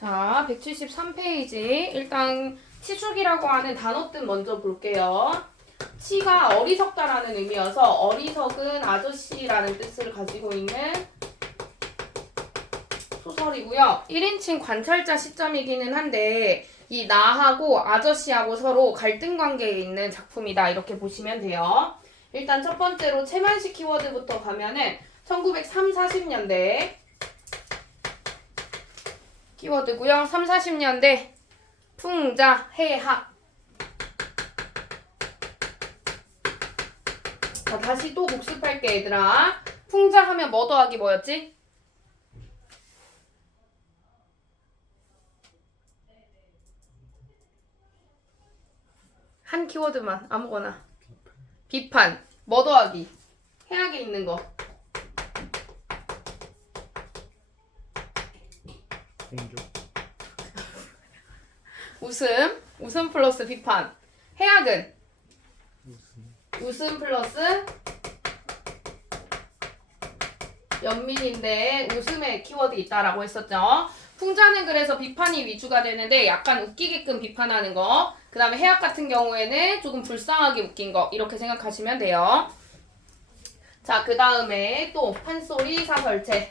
자, 173페이지. 일단 치숙이라고 하는 단어뜻 먼저 볼게요. 치가 어리석다라는 의미여서 어리석은 아저씨라는 뜻을 가지고 있는 소설이고요. 1인칭 관찰자 시점이기는 한데 이 나하고 아저씨하고 서로 갈등 관계에 있는 작품이다. 이렇게 보시면 돼요. 일단 첫 번째로 채만식 키워드부터 가면은 1930, 40년대 키워드고요. 3, 40년대 풍자, 해학. 자, 다시 또 복습할게 얘들아. 풍자 하면 뭐 더하기 뭐였지? 한 키워드만 아무거나. 비판. 뭐 더하기? 해학에 있는 거. 공조. 웃음 플러스 비판. 해학은 무슨 웃음 플러스 연민인데 웃음에 키워드 있다라고 했었죠. 풍자는 그래서 비판이 위주가 되는데 약간 웃기게끔 비판하는 거. 그 다음에 해학 같은 경우에는 조금 불쌍하게 웃긴 거. 이렇게 생각하시면 돼요. 자, 그 다음에 또 판소리 사설체.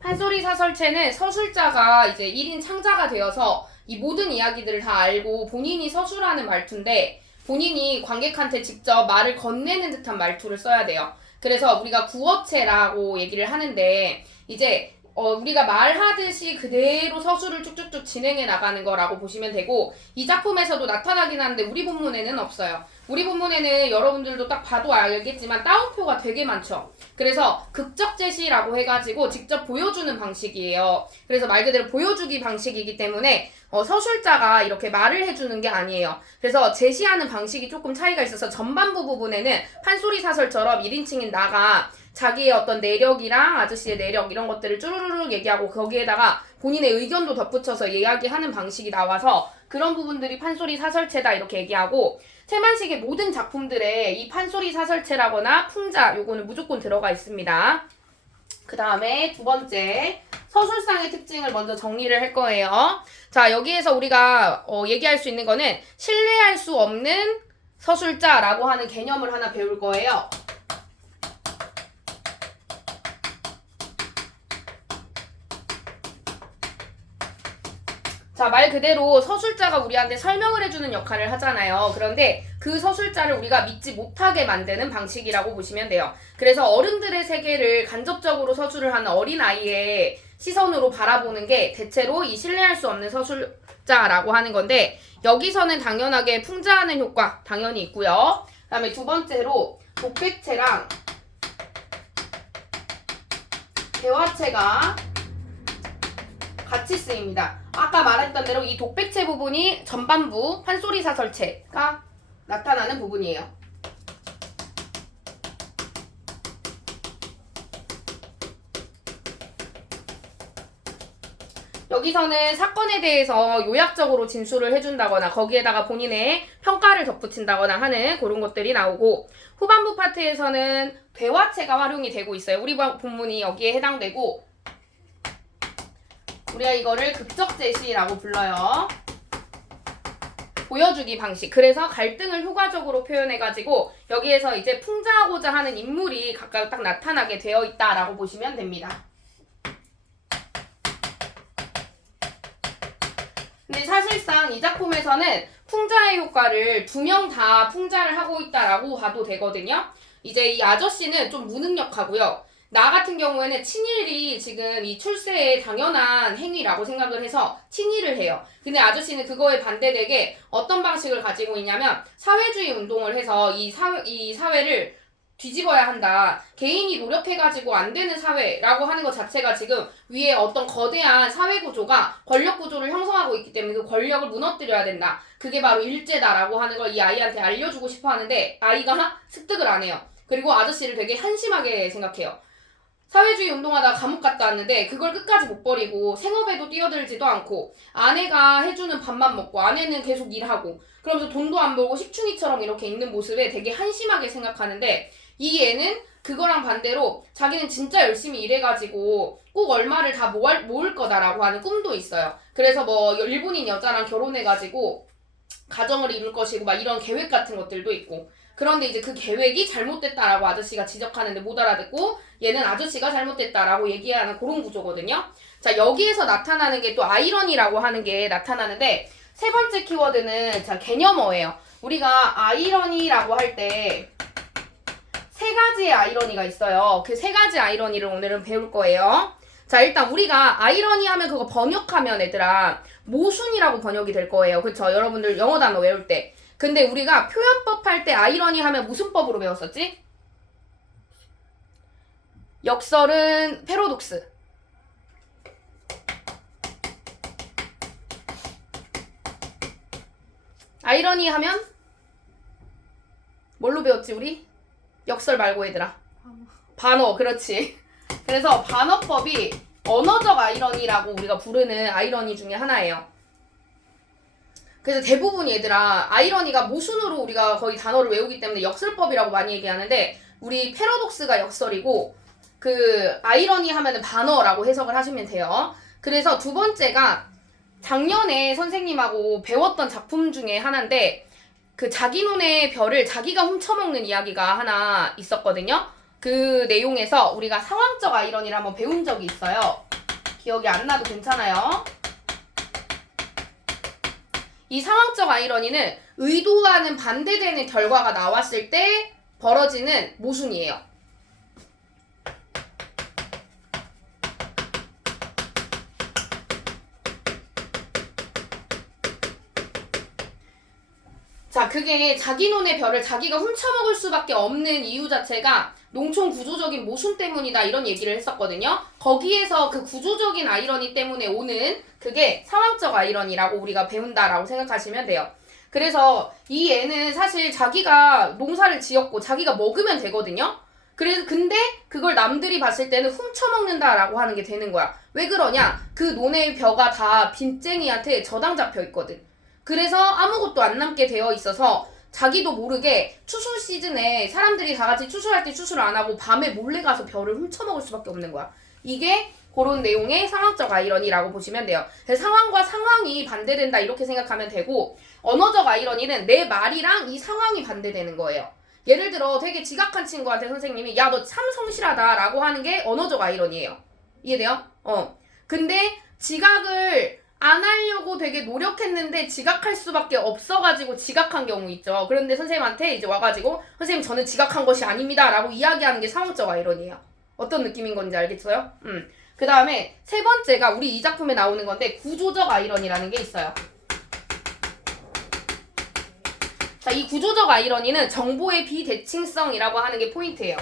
판소리 사설체는 서술자가 이제 1인 창자가 되어서 이 모든 이야기들을 다 알고 본인이 서술하는 말투인데 본인이 관객한테 직접 말을 건네는 듯한 말투를 써야 돼요. 그래서 우리가 구어체라고 얘기를 하는데 이제 우리가 말하듯이 그대로 서술을 쭉쭉쭉 진행해 나가는 거라고 보시면 되고 이 작품에서도 나타나긴 하는데 우리 본문에는 없어요. 우리 본문에는 여러분들도 딱 봐도 알겠지만 따옴표가 되게 많죠. 그래서 극적 제시라고 해가지고 직접 보여주는 방식이에요. 그래서 말 그대로 보여주기 방식이기 때문에 서술자가 이렇게 말을 해주는 게 아니에요. 그래서 제시하는 방식이 조금 차이가 있어서 전반부 부분에는 판소리 사설처럼 1인칭인 나가 자기의 어떤 내력이랑 아저씨의 내력 이런 것들을 쭈루루룩 얘기하고 거기에다가 본인의 의견도 덧붙여서 이야기하는 방식이 나와서 그런 부분들이 판소리 사설체다 이렇게 얘기하고 채만식의 모든 작품들에 이 판소리 사설체라거나 풍자 요거는 무조건 들어가 있습니다. 그 다음에 두 번째 서술상의 특징을 먼저 정리를 할 거예요. 자, 여기에서 우리가 얘기할 수 있는 거는 신뢰할 수 없는 서술자라고 하는 개념을 하나 배울 거예요. 자, 말 그대로 서술자가 우리한테 설명을 해주는 역할을 하잖아요. 그런데 그 서술자를 우리가 믿지 못하게 만드는 방식이라고 보시면 돼요. 그래서 어른들의 세계를 간접적으로 서술을 하는 어린아이의 시선으로 바라보는 게 대체로 이 신뢰할 수 없는 서술자라고 하는 건데 여기서는 당연하게 풍자하는 효과 당연히 있고요. 그 다음에 두 번째로 독백체랑 대화체가 같이 쓰입니다. 아까 말했던 대로 이 독백체 부분이 전반부 판소리 사설체가 나타나는 부분이에요. 여기서는 사건에 대해서 요약적으로 진술을 해준다거나 거기에다가 본인의 평가를 덧붙인다거나 하는 그런 것들이 나오고 후반부 파트에서는 대화체가 활용이 되고 있어요. 우리 본문이 여기에 해당되고 우리가 이거를 극적 제시라고 불러요. 보여주기 방식. 그래서 갈등을 효과적으로 표현해가지고 여기에서 이제 풍자하고자 하는 인물이 각각 딱 나타나게 되어 있다라고 보시면 됩니다. 근데 사실상 이 작품에서는 풍자의 효과를 두 명 다 풍자를 하고 있다라고 봐도 되거든요. 이제 이 아저씨는 좀 무능력하고요. 나 같은 경우에는 친일이 지금 이 출세의 당연한 행위라고 생각을 해서 친일을 해요. 근데 아저씨는 그거에 반대되게 어떤 방식을 가지고 있냐면 사회주의 운동을 해서 이 사회를 뒤집어야 한다. 개인이 노력해가지고 안 되는 사회라고 하는 것 자체가 지금 위에 어떤 거대한 사회구조가 권력구조를 형성하고 있기 때문에 그 권력을 무너뜨려야 된다. 그게 바로 일제다라고 하는 걸 이 아이한테 알려주고 싶어 하는데 아이가 습득을 안 해요. 그리고 아저씨를 되게 한심하게 생각해요. 사회주의 운동하다가 감옥 갔다 왔는데 그걸 끝까지 못 버리고 생업에도 뛰어들지도 않고 아내가 해주는 밥만 먹고 아내는 계속 일하고 그러면서 돈도 안 벌고 식충이처럼 이렇게 있는 모습에 되게 한심하게 생각하는데 이 애는 그거랑 반대로 자기는 진짜 열심히 일해가지고 꼭 얼마를 다 모을 거다라고 하는 꿈도 있어요. 그래서 뭐 일본인 여자랑 결혼해가지고 가정을 이룰 것이고 막 이런 계획 같은 것들도 있고. 그런데 이제 그 계획이 잘못됐다라고 아저씨가 지적하는데 못 알아듣고 얘는 아저씨가 잘못됐다라고 얘기하는 그런 구조거든요. 자, 여기에서 나타나는 게 또 아이러니라고 하는 게 나타나는데 세 번째 키워드는 자, 개념어예요. 우리가 아이러니라고 할 때 세 가지의 아이러니가 있어요. 그 세 가지 아이러니를 오늘은 배울 거예요. 자, 일단 우리가 아이러니 하면 그거 번역하면 얘들아 모순이라고 번역이 될 거예요. 그쵸? 여러분들 영어 단어 외울 때. 근데 우리가 표현법 할 때 아이러니 하면 무슨 법으로 배웠었지? 역설은 패러독스. 아이러니 하면 뭘로 배웠지 우리? 역설 말고 얘들아. 반어. 그렇지. 그래서 반어법이 언어적 아이러니라고 우리가 부르는 아이러니 중에 하나예요. 그래서 대부분 얘들아 아이러니가 모순으로 우리가 거의 단어를 외우기 때문에 역설법이라고 많이 얘기하는데 우리 패러독스가 역설이고 그 아이러니 하면은 반어라고 해석을 하시면 돼요. 그래서 두 번째가 작년에 선생님하고 배웠던 작품 중에 하나인데 그 자기 눈의 별을 자기가 훔쳐먹는 이야기가 하나 있었거든요. 그 내용에서 우리가 상황적 아이러니를 한번 배운 적이 있어요. 기억이 안 나도 괜찮아요. 이 상황적 아이러니는 의도와는 반대되는 결과가 나왔을 때 벌어지는 모순이에요. 자, 그게 자기 눈의 별을 자기가 훔쳐먹을 수밖에 없는 이유 자체가 농촌 구조적인 모순 때문이다 이런 얘기를 했었거든요. 거기에서 그 구조적인 아이러니 때문에 오는 그게 상황적 아이러니라고 우리가 배운다라고 생각하시면 돼요. 그래서 이 애는 사실 자기가 농사를 지었고 자기가 먹으면 되거든요. 근데 그걸 남들이 봤을 때는 훔쳐먹는다라고 하는 게 되는 거야. 왜 그러냐? 그 논의 벼가 다 빚쟁이한테 저당 잡혀 있거든. 그래서 아무것도 안 남게 되어 있어서 자기도 모르게 추수 시즌에 사람들이 다 같이 추수할 때 추수를 안 하고 밤에 몰래 가서 벼를 훔쳐먹을 수밖에 없는 거야. 이게 그런 내용의 상황적 아이러니라고 보시면 돼요. 그래서 상황과 상황이 반대된다 이렇게 생각하면 되고 언어적 아이러니는 내 말이랑 이 상황이 반대되는 거예요. 예를 들어 되게 지각한 친구한테 선생님이 야 너 참 성실하다 라고 하는 게 언어적 아이러니예요. 이해돼요? 근데 지각을 안 하려고 되게 노력했는데 지각할 수밖에 없어가지고 지각한 경우 있죠. 그런데 선생님한테 이제 와가지고 선생님 저는 지각한 것이 아닙니다 라고 이야기하는 게 상황적 아이러니예요. 어떤 느낌인 건지 알겠어요? 그 다음에 세 번째가 우리 이 작품에 나오는 건데 구조적 아이러니라는 게 있어요. 자, 이 구조적 아이러니는 정보의 비대칭성이라고 하는 게 포인트예요.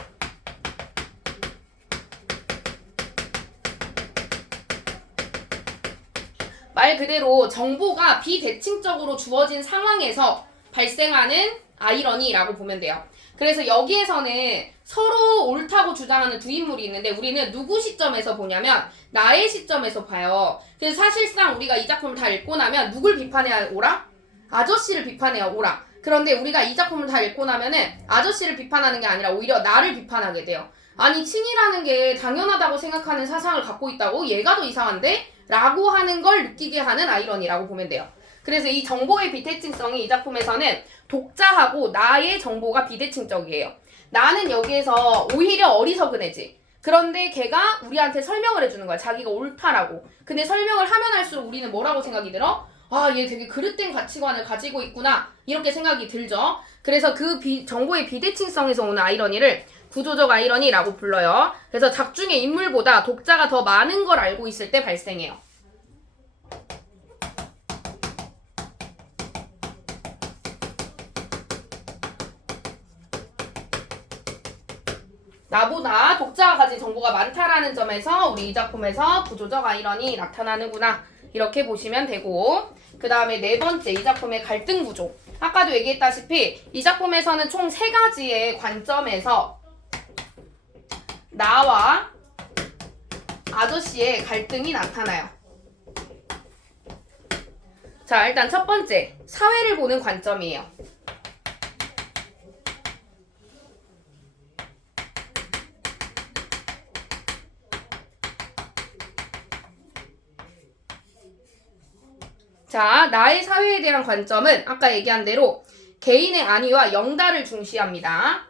말 그대로 정보가 비대칭적으로 주어진 상황에서 발생하는 아이러니라고 보면 돼요. 그래서 여기에서는 서로 옳다고 주장하는 두 인물이 있는데 우리는 누구 시점에서 보냐면 나의 시점에서 봐요. 그래서 사실상 우리가 이 작품을 다 읽고 나면 누굴 비판해야 오라? 아저씨를 비판해야 오라. 그런데 우리가 이 작품을 다 읽고 나면은 아저씨를 비판하는 게 아니라 오히려 나를 비판하게 돼요. 아니 친이라는 게 당연하다고 생각하는 사상을 갖고 있다고? 얘가 더 이상한데? 라고 하는 걸 느끼게 하는 아이러니라고 보면 돼요. 그래서 이 정보의 비대칭성이 이 작품에서는 독자하고 나의 정보가 비대칭적이에요. 나는 여기에서 오히려 어리석은 애지. 그런데 걔가 우리한테 설명을 해주는 거야. 자기가 옳다라고. 근데 설명을 하면 할수록 우리는 뭐라고 생각이 들어? 아, 얘 되게 그릇된 가치관을 가지고 있구나. 이렇게 생각이 들죠. 그래서 그 정보의 비대칭성에서 오는 아이러니를 구조적 아이러니라고 불러요. 그래서 작중의 인물보다 독자가 더 많은 걸 알고 있을 때 발생해요. 나보다 독자가 가진 정보가 많다라는 점에서 우리 이 작품에서 구조적 아이러니 나타나는구나. 이렇게 보시면 되고 그 다음에 네 번째 이 작품의 갈등 구조. 아까도 얘기했다시피 이 작품에서는 총 3가지의 관점에서 나와 아저씨의 갈등이 나타나요. 자, 일단 첫 번째, 사회를 보는 관점이에요. 자, 나의 사회에 대한 관점은 아까 얘기한 대로 개인의 안위와 영달을 중시합니다.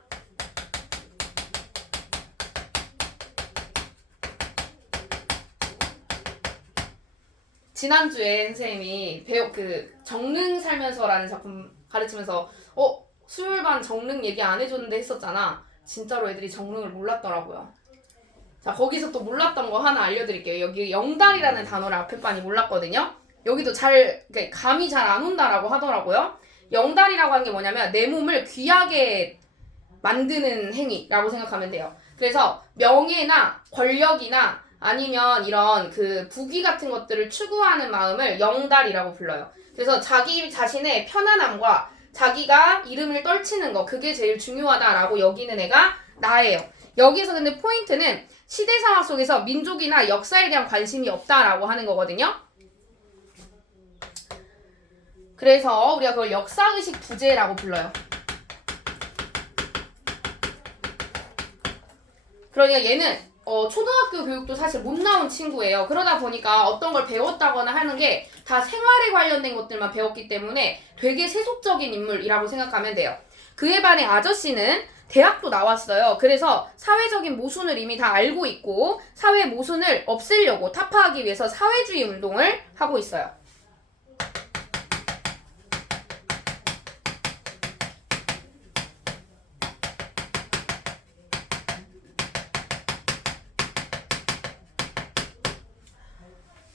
지난주에 선생님이 정릉 살면서라는 작품 가르치면서 수요일반 정릉 얘기 안 해줬는데 했었잖아. 진짜로 애들이 정릉을 몰랐더라고요. 자, 거기서 또 몰랐던 거 하나 알려드릴게요. 여기 영달이라는 단어를 앞에 반이 몰랐거든요. 여기도 감이 잘 안 온다라고 하더라고요. 영달이라고 하는 게 뭐냐면 내 몸을 귀하게 만드는 행위라고 생각하면 돼요. 그래서 명예나 권력이나 아니면 이런 부귀 같은 것들을 추구하는 마음을 영달이라고 불러요. 그래서 자기 자신의 편안함과 자기가 이름을 떨치는 거, 그게 제일 중요하다라고 여기는 애가 나예요. 여기서 근데 포인트는 시대 상황 속에서 민족이나 역사에 대한 관심이 없다라고 하는 거거든요. 그래서 우리가 그걸 역사의식 부재라고 불러요. 그러니까 얘는 초등학교 교육도 사실 못 나온 친구예요. 그러다 보니까 어떤 걸 배웠다거나 하는 게 다 생활에 관련된 것들만 배웠기 때문에 되게 세속적인 인물이라고 생각하면 돼요. 그에 반해 아저씨는 대학도 나왔어요. 그래서 사회적인 모순을 이미 다 알고 있고 사회 모순을 없애려고 타파하기 위해서 사회주의 운동을 하고 있어요.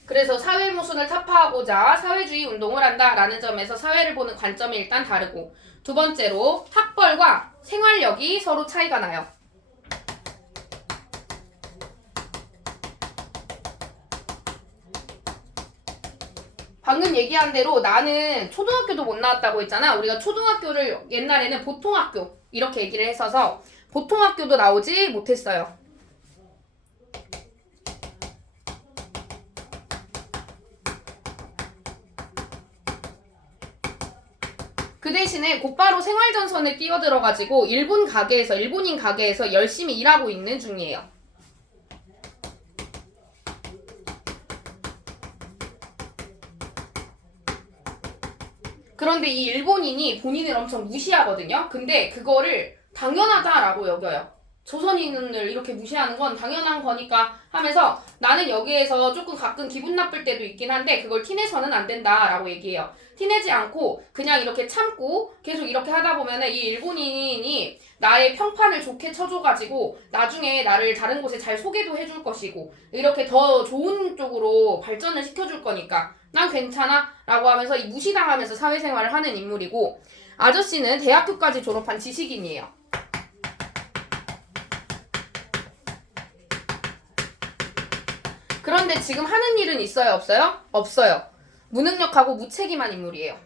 그래서 사회 모순을 타파하고자 사회주의 운동을 한다라는 점에서 사회를 보는 관점이 일단 다르고, 두 번째로 학벌과 생활력이 서로 차이가 나요. 방금 얘기한 대로 나는 초등학교도 못 나왔다고 했잖아. 우리가 초등학교를 옛날에는 보통학교 이렇게 얘기를 했어서 보통학교도 나오지 못했어요. 그 대신에 곧바로 생활전선에 뛰어들어가지고 일본인 가게에서 열심히 일하고 있는 중이에요. 그런데 이 일본인이 본인을 엄청 무시하거든요. 근데 그거를 당연하다라고 여겨요. 조선인을 이렇게 무시하는 건 당연한 거니까 하면서 나는 여기에서 조금 가끔 기분 나쁠 때도 있긴 한데 그걸 티내서는 안 된다라고 얘기해요. 티내지 않고 그냥 이렇게 참고 계속 이렇게 하다 보면은 이 일본인이 나의 평판을 좋게 쳐줘가지고 나중에 나를 다른 곳에 잘 소개도 해줄 것이고 이렇게 더 좋은 쪽으로 발전을 시켜줄 거니까 난 괜찮아 라고 하면서 이 무시당하면서 사회생활을 하는 인물이고, 아저씨는 대학교까지 졸업한 지식인이에요. 그런데 지금 하는 일은 있어요, 없어요? 없어요. 무능력하고 무책임한 인물이에요.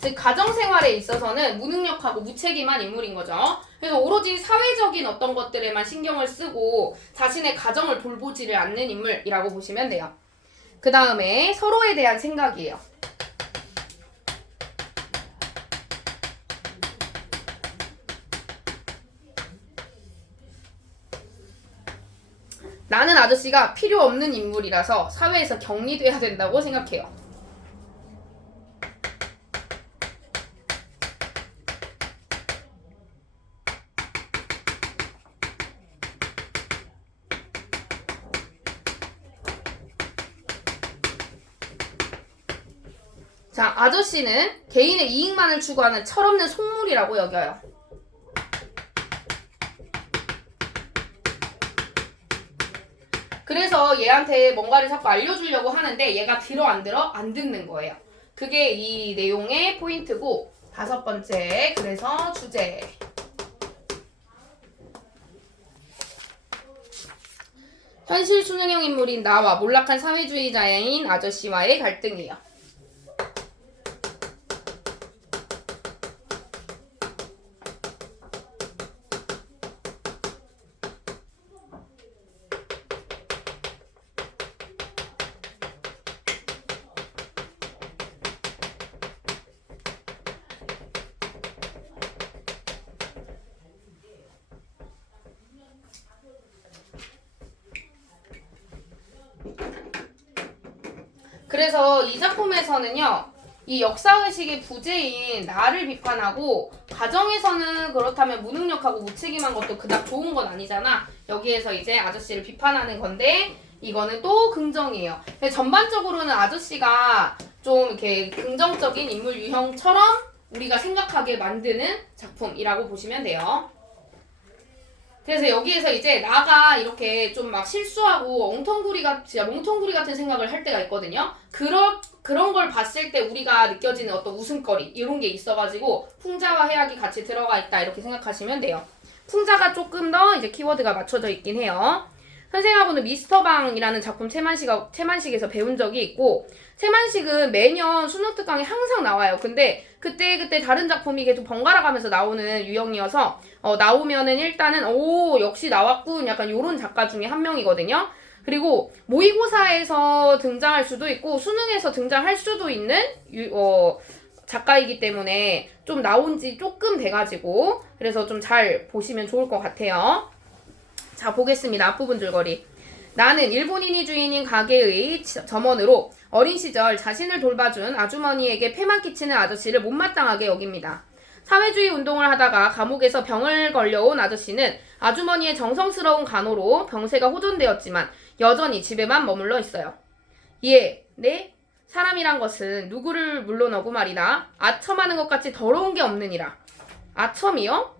즉 가정생활에 있어서는 무능력하고 무책임한 인물인 거죠. 그래서 오로지 사회적인 어떤 것들에만 신경을 쓰고 자신의 가정을 돌보지를 않는 인물이라고 보시면 돼요. 그 다음에 서로에 대한 생각이에요. 나는 아저씨가 필요 없는 인물이라서 사회에서 격리돼야 된다고 생각해요. 자, 아저씨는 개인의 이익만을 추구하는 철없는 속물이라고 여겨요. 그래서 얘한테 뭔가를 자꾸 알려주려고 하는데 얘가 들어 안 들어? 안 듣는 거예요. 그게 이 내용의 포인트고, 다섯 번째, 그래서 주제. 현실 수능형 인물인 나와 몰락한 사회주의자인 아저씨와의 갈등이에요. 그래서 이 작품에서는요, 이 역사의식의 부재인 나를 비판하고, 가정에서는 그렇다면 무능력하고 무책임한 것도 그닥 좋은 건 아니잖아. 여기에서 이제 아저씨를 비판하는 건데, 이거는 또 긍정이에요. 근데 전반적으로는 아저씨가 좀 이렇게 긍정적인 인물 유형처럼 우리가 생각하게 만드는 작품이라고 보시면 돼요. 그래서 여기에서 이제 나가 이렇게 좀 막 실수하고 진짜 멍텅구리 같은 생각을 할 때가 있거든요. 그런 걸 봤을 때 우리가 느껴지는 어떤 웃음거리 이런 게 있어가지고 풍자와 해악이 같이 들어가 있다 이렇게 생각하시면 돼요. 풍자가 조금 더 이제 키워드가 맞춰져 있긴 해요. 선생님하고는 미스터방이라는 작품 채만식에서 배운 적이 있고, 채만식은 매년 수능 특강에 항상 나와요. 근데 그때 다른 작품이 계속 번갈아 가면서 나오는 유형이어서 나오면은 일단은 역시 나왔군 약간 요런 작가 중에 한 명이거든요. 그리고 모의고사에서 등장할 수도 있고 수능에서 등장할 수도 있는 작가이기 때문에 좀 나온 지 조금 돼가지고 그래서 좀 잘 보시면 좋을 것 같아요. 자, 보겠습니다. 앞부분 줄거리. 나는 일본인이 주인인 가게의 점원으로 어린 시절 자신을 돌봐준 아주머니에게 폐만 끼치는 아저씨를 못마땅하게 여깁니다. 사회주의 운동을 하다가 감옥에서 병을 걸려온 아저씨는 아주머니의 정성스러운 간호로 병세가 호전되었지만 여전히 집에만 머물러 있어요. 네? 사람이란 것은 누구를 물러너고 말이다. 아첨하는 것 같이 더러운 게 없느니라. 아첨이요?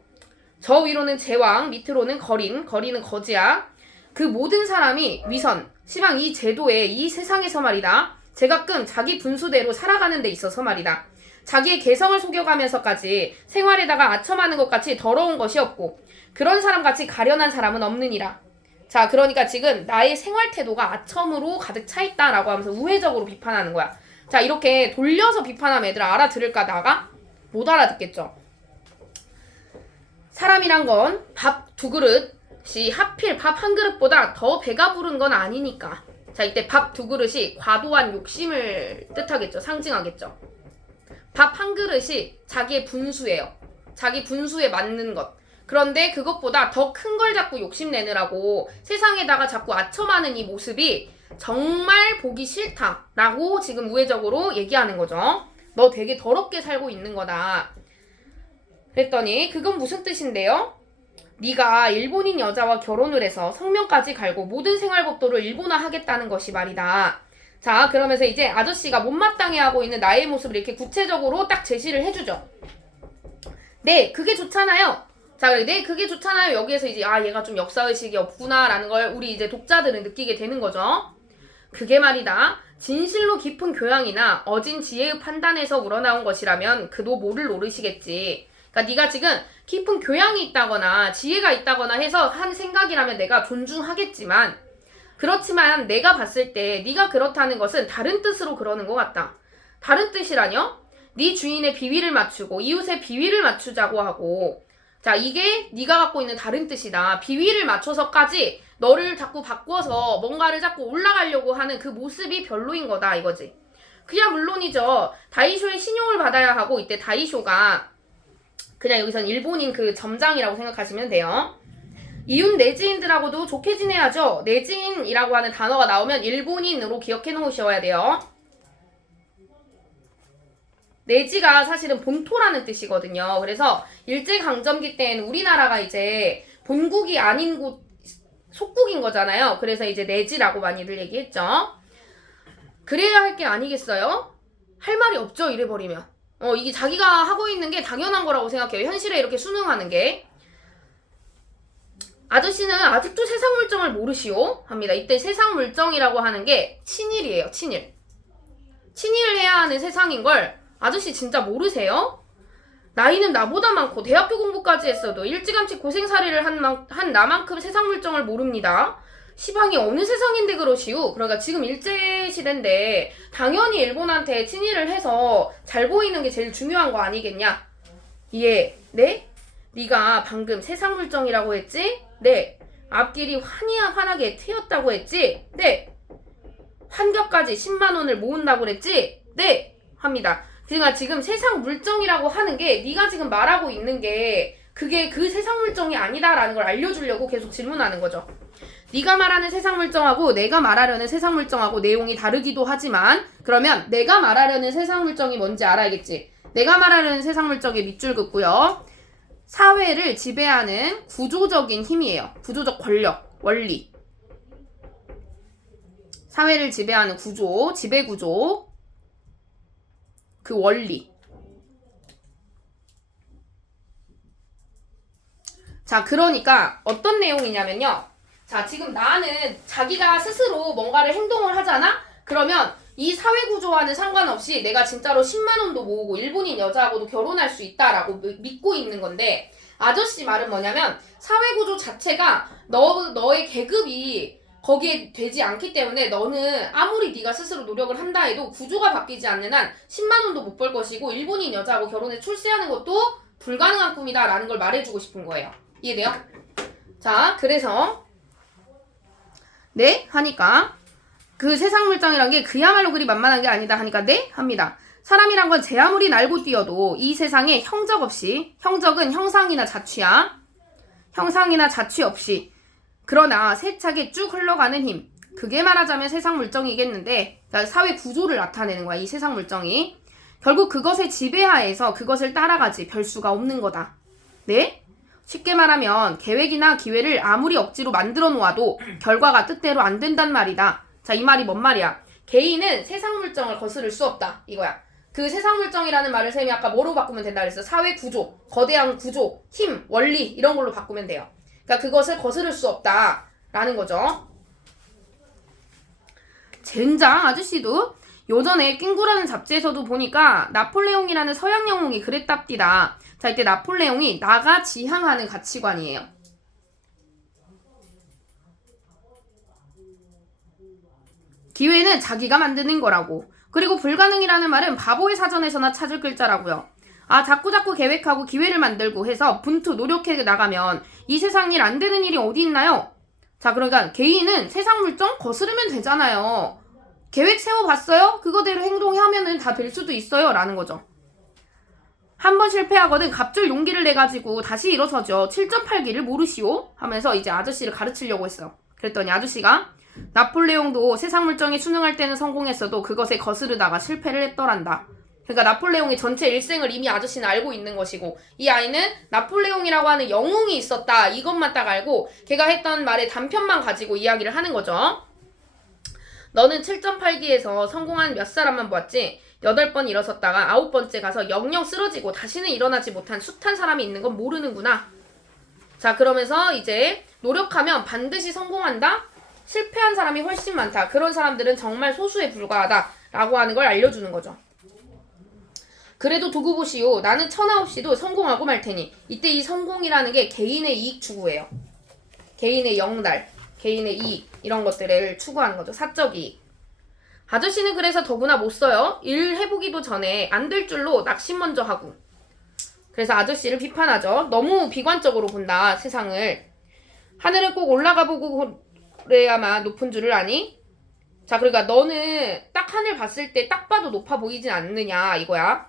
저 위로는 제왕, 밑으로는 거리는 거지야. 그 모든 사람이 위선, 시방 이 제도에 이 세상에서 말이다. 제가끔 자기 분수대로 살아가는 데 있어서 말이다. 자기의 개성을 속여가면서까지 생활에다가 아첨하는 것 같이 더러운 것이 없고 그런 사람같이 가련한 사람은 없느니라. 자, 그러니까 지금 나의 생활 태도가 아첨으로 가득 차 있다라고 하면서 우회적으로 비판하는 거야. 자, 이렇게 돌려서 비판하면 애들 알아들을까 나가? 못 알아듣겠죠. 사람이란 건 밥 두 그릇이 하필 밥 한 그릇보다 더 배가 부른 건 아니니까. 자, 이때 밥 두 그릇이 과도한 욕심을 뜻하겠죠. 상징하겠죠. 밥 한 그릇이 자기의 분수예요. 자기 분수에 맞는 것. 그런데 그것보다 더 큰 걸 자꾸 욕심내느라고 세상에다가 자꾸 아첨하는 이 모습이 정말 보기 싫다라고 지금 우회적으로 얘기하는 거죠. 너 되게 더럽게 살고 있는 거다. 그랬더니 그건 무슨 뜻인데요? 네가 일본인 여자와 결혼을 해서 성명까지 갈고 모든 생활법도를 일본화하겠다는 것이 말이다. 자, 그러면서 이제 아저씨가 못마땅해 하고 있는 나의 모습을 이렇게 구체적으로 딱 제시를 해주죠. 네, 그게 좋잖아요. 자, 네, 그게 좋잖아요. 여기에서 이제 얘가 좀 역사의식이 없구나라는 걸 우리 이제 독자들은 느끼게 되는 거죠. 그게 말이다. 진실로 깊은 교양이나 어진 지혜의 판단에서 우러나온 것이라면 그도 모를 노릇이겠지. 그러니까 네가 지금 깊은 교양이 있다거나 지혜가 있다거나 해서 한 생각이라면 내가 존중하겠지만 그렇지만 내가 봤을 때 네가 그렇다는 것은 다른 뜻으로 그러는 것 같다. 다른 뜻이라뇨? 네 주인의 비위를 맞추고 이웃의 비위를 맞추자고 하고 자, 이게 네가 갖고 있는 다른 뜻이다. 비위를 맞춰서까지 너를 자꾸 바꿔서 뭔가를 자꾸 올라가려고 하는 그 모습이 별로인 거다 이거지. 그냥 물론이죠. 다이쇼의 신용을 받아야 하고 이때 다이쇼가 그냥 여기선 일본인 그 점장이라고 생각하시면 돼요. 이웃 내지인들하고도 좋게 지내야죠. 내지인이라고 하는 단어가 나오면 일본인으로 기억해 놓으셔야 돼요. 내지가 사실은 본토라는 뜻이거든요. 그래서 일제강점기 때는 우리나라가 이제 본국이 아닌 곳, 속국인 거잖아요. 그래서 이제 내지라고 많이들 얘기했죠. 그래야 할 게 아니겠어요? 할 말이 없죠, 이래버리면. 이게 자기가 하고 있는 게 당연한 거라고 생각해요. 현실에 이렇게 순응하는 게. 아저씨는 아직도 세상 물정을 모르시오? 합니다. 이때 세상 물정이라고 하는 게 친일이에요. 친일. 친일을 해야 하는 세상인 걸 아저씨 진짜 모르세요? 나이는 나보다 많고 대학교 공부까지 했어도 일찌감치 고생살이를 한 나만큼 세상 물정을 모릅니다. 시방이 어느 세상인데 그러시오? 그러니까 지금 일제시대인데 당연히 일본한테 친일을 해서 잘 보이는 게 제일 중요한 거 아니겠냐? 예, 네? 네가 방금 세상 물정이라고 했지? 네. 앞길이 환하게 트였다고 했지? 네. 환갑까지 10만 원을 모은다고 그랬지? 네. 합니다. 그러니까 지금 세상 물정이라고 하는 게 네가 지금 말하고 있는 게 그게 그 세상 물정이 아니다라는 걸 알려주려고 계속 질문하는 거죠. 네가 말하는 세상 물정하고 내가 말하려는 세상 물정하고 내용이 다르기도 하지만 그러면 내가 말하려는 세상 물정이 뭔지 알아야겠지. 내가 말하려는 세상 물정의 밑줄 긋고요. 사회를 지배하는 구조적인 힘이에요. 구조적 권력, 원리. 사회를 지배하는 구조, 지배구조, 그 원리. 자, 그러니까 어떤 내용이냐면요. 자, 지금 나는 자기가 스스로 뭔가를 행동을 하잖아? 그러면 이 사회구조와는 상관없이 내가 진짜로 10만 원도 모으고 일본인 여자하고도 결혼할 수 있다라고 믿고 있는 건데 아저씨 말은 뭐냐면 사회구조 자체가 너의 계급이 거기에 되지 않기 때문에 너는 아무리 네가 스스로 노력을 한다 해도 구조가 바뀌지 않는 한 10만 원도 못 벌 것이고 일본인 여자하고 결혼해 출세하는 것도 불가능한 꿈이다 라는 걸 말해주고 싶은 거예요. 이해돼요? 자, 그래서 네? 하니까 그 세상 물정이란 게 그야말로 그리 만만한 게 아니다 하니까 네? 합니다. 사람이란 건 제 아무리 날고 뛰어도 이 세상에 형적 없이, 형적은 형상이나 자취야. 형상이나 자취 없이 그러나 세차게 쭉 흘러가는 힘. 그게 말하자면 세상 물정이겠는데 그러니까 사회 구조를 나타내는 거야. 이 세상 물정이. 결국 그것의 지배하에서 그것을 따라가지 별 수가 없는 거다. 네? 쉽게 말하면 계획이나 기회를 아무리 억지로 만들어 놓아도 결과가 뜻대로 안 된단 말이다. 자, 이 말이 뭔 말이야? 개인은 세상 물정을 거스를 수 없다. 이거야. 그 세상 물정이라는 말을 쌤이 아까 뭐로 바꾸면 된다 그랬어? 사회 구조, 거대한 구조, 힘, 원리 이런 걸로 바꾸면 돼요. 그러니까 그것을 거스를 수 없다라는 거죠. 젠장 아저씨도 요전에 낑구라는 잡지에서도 보니까 나폴레옹이라는 서양 영웅이 그랬답디다. 자, 이때 나폴레옹이 나가 지향하는 가치관이에요. 기회는 자기가 만드는 거라고. 그리고 불가능이라는 말은 바보의 사전에서나 찾을 글자라고요. 아, 자꾸자꾸 계획하고 기회를 만들고 해서 분투 노력해 나가면 이 세상 일 안 되는 일이 어디 있나요? 자, 그러니까 개인은 세상 물정 거스르면 되잖아요. 계획 세워봤어요? 그거대로 행동하면은 다 될 수도 있어요. 라는 거죠. 한 번 실패하거든 갑줄 용기를 내가지고 다시 일어서죠. 7.8기를 모르시오? 하면서 이제 아저씨를 가르치려고 했어요. 그랬더니 아저씨가 나폴레옹도 세상 물정에 순응할 때는 성공했어도 그것에 거스르다가 실패를 했더란다. 그러니까 나폴레옹의 전체 일생을 이미 아저씨는 알고 있는 것이고 이 아이는 나폴레옹이라고 하는 영웅이 있었다 이것만 딱 알고 걔가 했던 말의 단편만 가지고 이야기를 하는 거죠. 너는 7.8기에서 성공한 몇 사람만 보았지 8번 일어섰다가 9번째 가서 영영 쓰러지고 다시는 일어나지 못한 숱한 사람이 있는 건 모르는구나. 자, 그러면서 이제 노력하면 반드시 성공한다? 실패한 사람이 훨씬 많다. 그런 사람들은 정말 소수에 불과하다 라고 하는 걸 알려주는 거죠. 그래도 두고 보시오. 나는 천하 없이도 성공하고 말 테니. 이때 이 성공이라는 게 개인의 이익 추구예요. 개인의 영달, 개인의 이익 이런 것들을 추구하는 거죠. 사적 이익. 아저씨는 그래서 더구나 못 써요. 일 해보기도 전에 안 될 줄로 낙심 먼저 하고. 그래서 아저씨를 비판하죠. 너무 비관적으로 본다 세상을. 하늘을 꼭 올라가 보고 그래야만 높은 줄을 아니? 자, 그러니까 너는 딱 하늘 봤을 때 딱 봐도 높아 보이진 않느냐 이거야.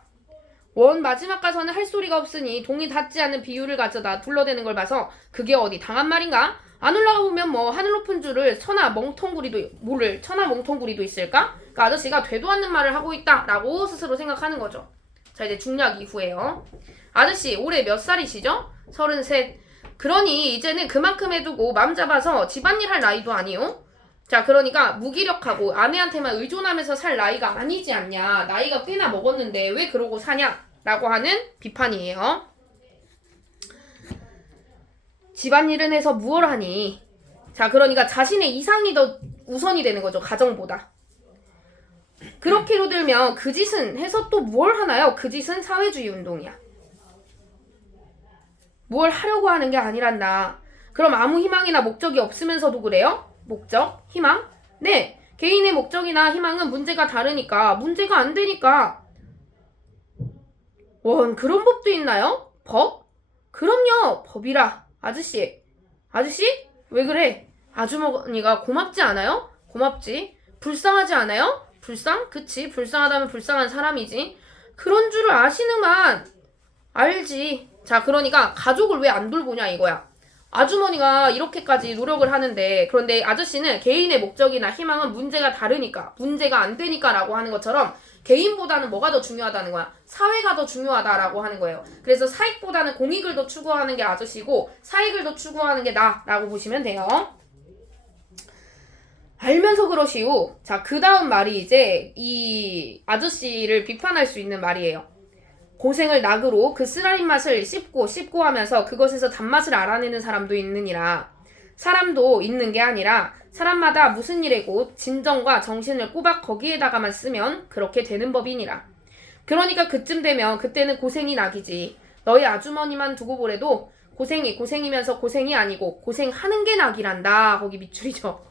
원 마지막 가서는 할 소리가 없으니 동이 닿지 않는 비유를 가져다 둘러대는 걸 봐서 그게 어디 당한 말인가? 안 올라가 보면 뭐 하늘 높은 줄을 천하 멍텅구리도 있을까? 그러니까 아저씨가 되도 않는 말을 하고 있다라고 스스로 생각하는 거죠. 자, 이제 중략 이후에요. 아저씨 올해 몇 살이시죠? 33. 그러니 이제는 그만큼 해두고 맘 잡아서 집안일 할 나이도 아니요? 자, 그러니까 무기력하고 아내한테만 의존하면서 살 나이가 아니지 않냐. 나이가 꽤나 먹었는데 왜 그러고 사냐? 라고 하는 비판이에요. 집안일은 해서 무얼 하니? 자, 그러니까 자신의 이상이 더 우선이 되는 거죠. 가정보다. 그렇게로 들면 그 짓은 해서 또 무얼 하나요? 그 짓은 사회주의 운동이야. 뭘 하려고 하는 게 아니란다. 그럼 아무 희망이나 목적이 없으면서도 그래요? 목적? 희망? 네. 개인의 목적이나 희망은 문제가 다르니까 문제가 안 되니까. 원 그런 법도 있나요? 법? 그럼요. 법이라. 아저씨 왜 그래? 아주머니가 고맙지 않아요? 고맙지. 불쌍하지 않아요? 불쌍? 그치. 불쌍하다면 불쌍한 사람이지. 그런 줄을 아시는만. 알지. 자, 그러니까 가족을 왜 안 돌보냐 이거야. 아주머니가 이렇게까지 노력을 하는데, 그런데 아저씨는 개인의 목적이나 희망은 문제가 다르니까, 문제가 안 되니까 라고 하는 것처럼 개인보다는 뭐가 더 중요하다는 거야? 사회가 더 중요하다라고 하는 거예요. 그래서 사익보다는 공익을 더 추구하는 게 아저씨고 사익을 더 추구하는 게 나라고 보시면 돼요. 알면서 그러시오. 자, 그 다음 말이 이제 이 아저씨를 비판할 수 있는 말이에요. 고생을 낙으로 그 쓰라린 맛을 씹고 하면서 그것에서 단맛을 알아내는 사람도 있느니라. 사람도 있는 게 아니라 사람마다 무슨 일이고 진정과 정신을 꼬박 거기에다가만 쓰면 그렇게 되는 법이니라. 그러니까 그쯤 되면 그때는 고생이 낙이지. 너희 아주머니만 두고 보래도 고생이면서 고생이 아니고 고생하는 게 낙이란다. 거기 밑줄이죠.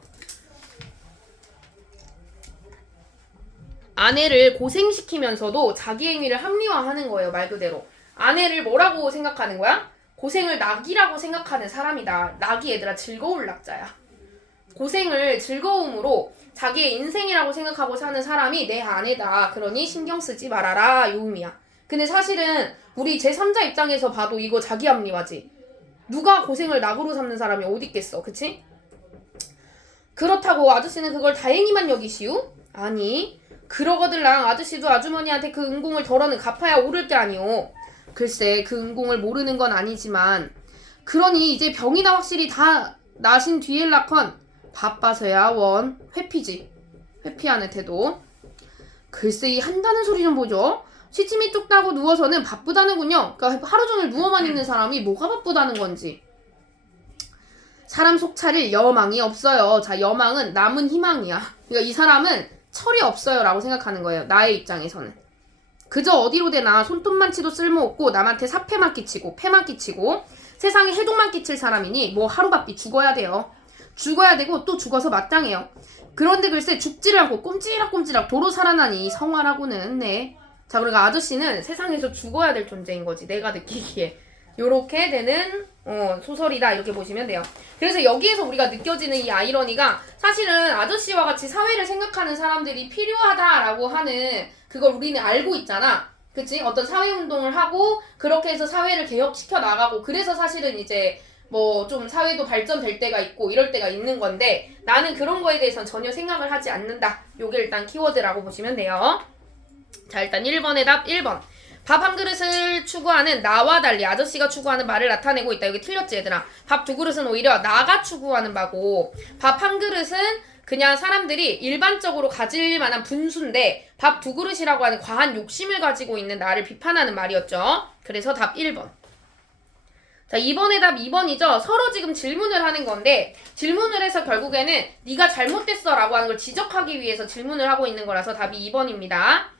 아내를 고생시키면서도 자기 행위를 합리화하는 거예요. 말 그대로. 아내를 뭐라고 생각하는 거야? 고생을 낙이라고 생각하는 사람이다. 낙이 얘들아 즐거울 낙자야. 고생을 즐거움으로 자기의 인생이라고 생각하고 사는 사람이 내 아내다. 그러니 신경 쓰지 말아라. 요 의미야. 근데 사실은 우리 제3자 입장에서 봐도 이거 자기 합리화지. 누가 고생을 낙으로 삼는 사람이 어디 있겠어. 그치? 그렇다고 아저씨는 그걸 다행히만 여기시우? 아니, 그러거들랑 아저씨도 아주머니한테 그 은공을 덜어는 갚아야 오를 게 아니오. 글쎄 그 은공을 모르는 건 아니지만 그러니 이제 병이나 확실히 다 나신 뒤엘라컨 바빠서야 원 회피지. 회피하는 태도. 글쎄 이 한다는 소리 좀 보죠. 시침이 뚝 따고 누워서는 바쁘다는군요. 그러니까 하루 종일 누워만 있는 사람이 뭐가 바쁘다는 건지. 사람 속 차릴 여망이 없어요. 자, 여망은 남은 희망이야. 그러니까 이 사람은 철이 없어요 라고 생각하는 거예요. 나의 입장에서는. 그저 어디로 되나 손톱만 치도 쓸모없고 남한테 사패만 끼치고 패만 끼치고 세상에 해독만 끼칠 사람이니 뭐 하루바삐 죽어야 돼요. 죽어야 되고 또 죽어서 마땅해요. 그런데 글쎄 죽지를 않고 꼼지락꼼지락 도로 살아나니 성화라고는. 네. 자, 그러니까 아저씨는 세상에서 죽어야 될 존재인 거지. 내가 느끼기에. 요렇게 되는 소설이다 이렇게 보시면 돼요. 그래서 여기에서 우리가 느껴지는 이 아이러니가 사실은 아저씨와 같이 사회를 생각하는 사람들이 필요하다라고 하는 그걸 우리는 알고 있잖아. 그치? 어떤 사회운동을 하고 그렇게 해서 사회를 개혁시켜 나가고 그래서 사실은 이제 뭐 좀 사회도 발전될 때가 있고 이럴 때가 있는 건데 나는 그런 거에 대해서는 전혀 생각을 하지 않는다. 요게 일단 키워드라고 보시면 돼요. 자, 일단 1번의 답 1번. 밥 한 그릇을 추구하는 나와 달리 아저씨가 추구하는 말을 나타내고 있다. 여기 틀렸지 얘들아. 밥 두 그릇은 오히려 나가 추구하는 바고 밥 한 그릇은 그냥 사람들이 일반적으로 가질 만한 분수인데 밥 두 그릇이라고 하는 과한 욕심을 가지고 있는 나를 비판하는 말이었죠. 그래서 답 1번. 자, 2번의 답 2번이죠. 서로 지금 질문을 하는 건데 질문을 해서 결국에는 네가 잘못됐어 라고 하는 걸 지적하기 위해서 질문을 하고 있는 거라서 답이 2번입니다.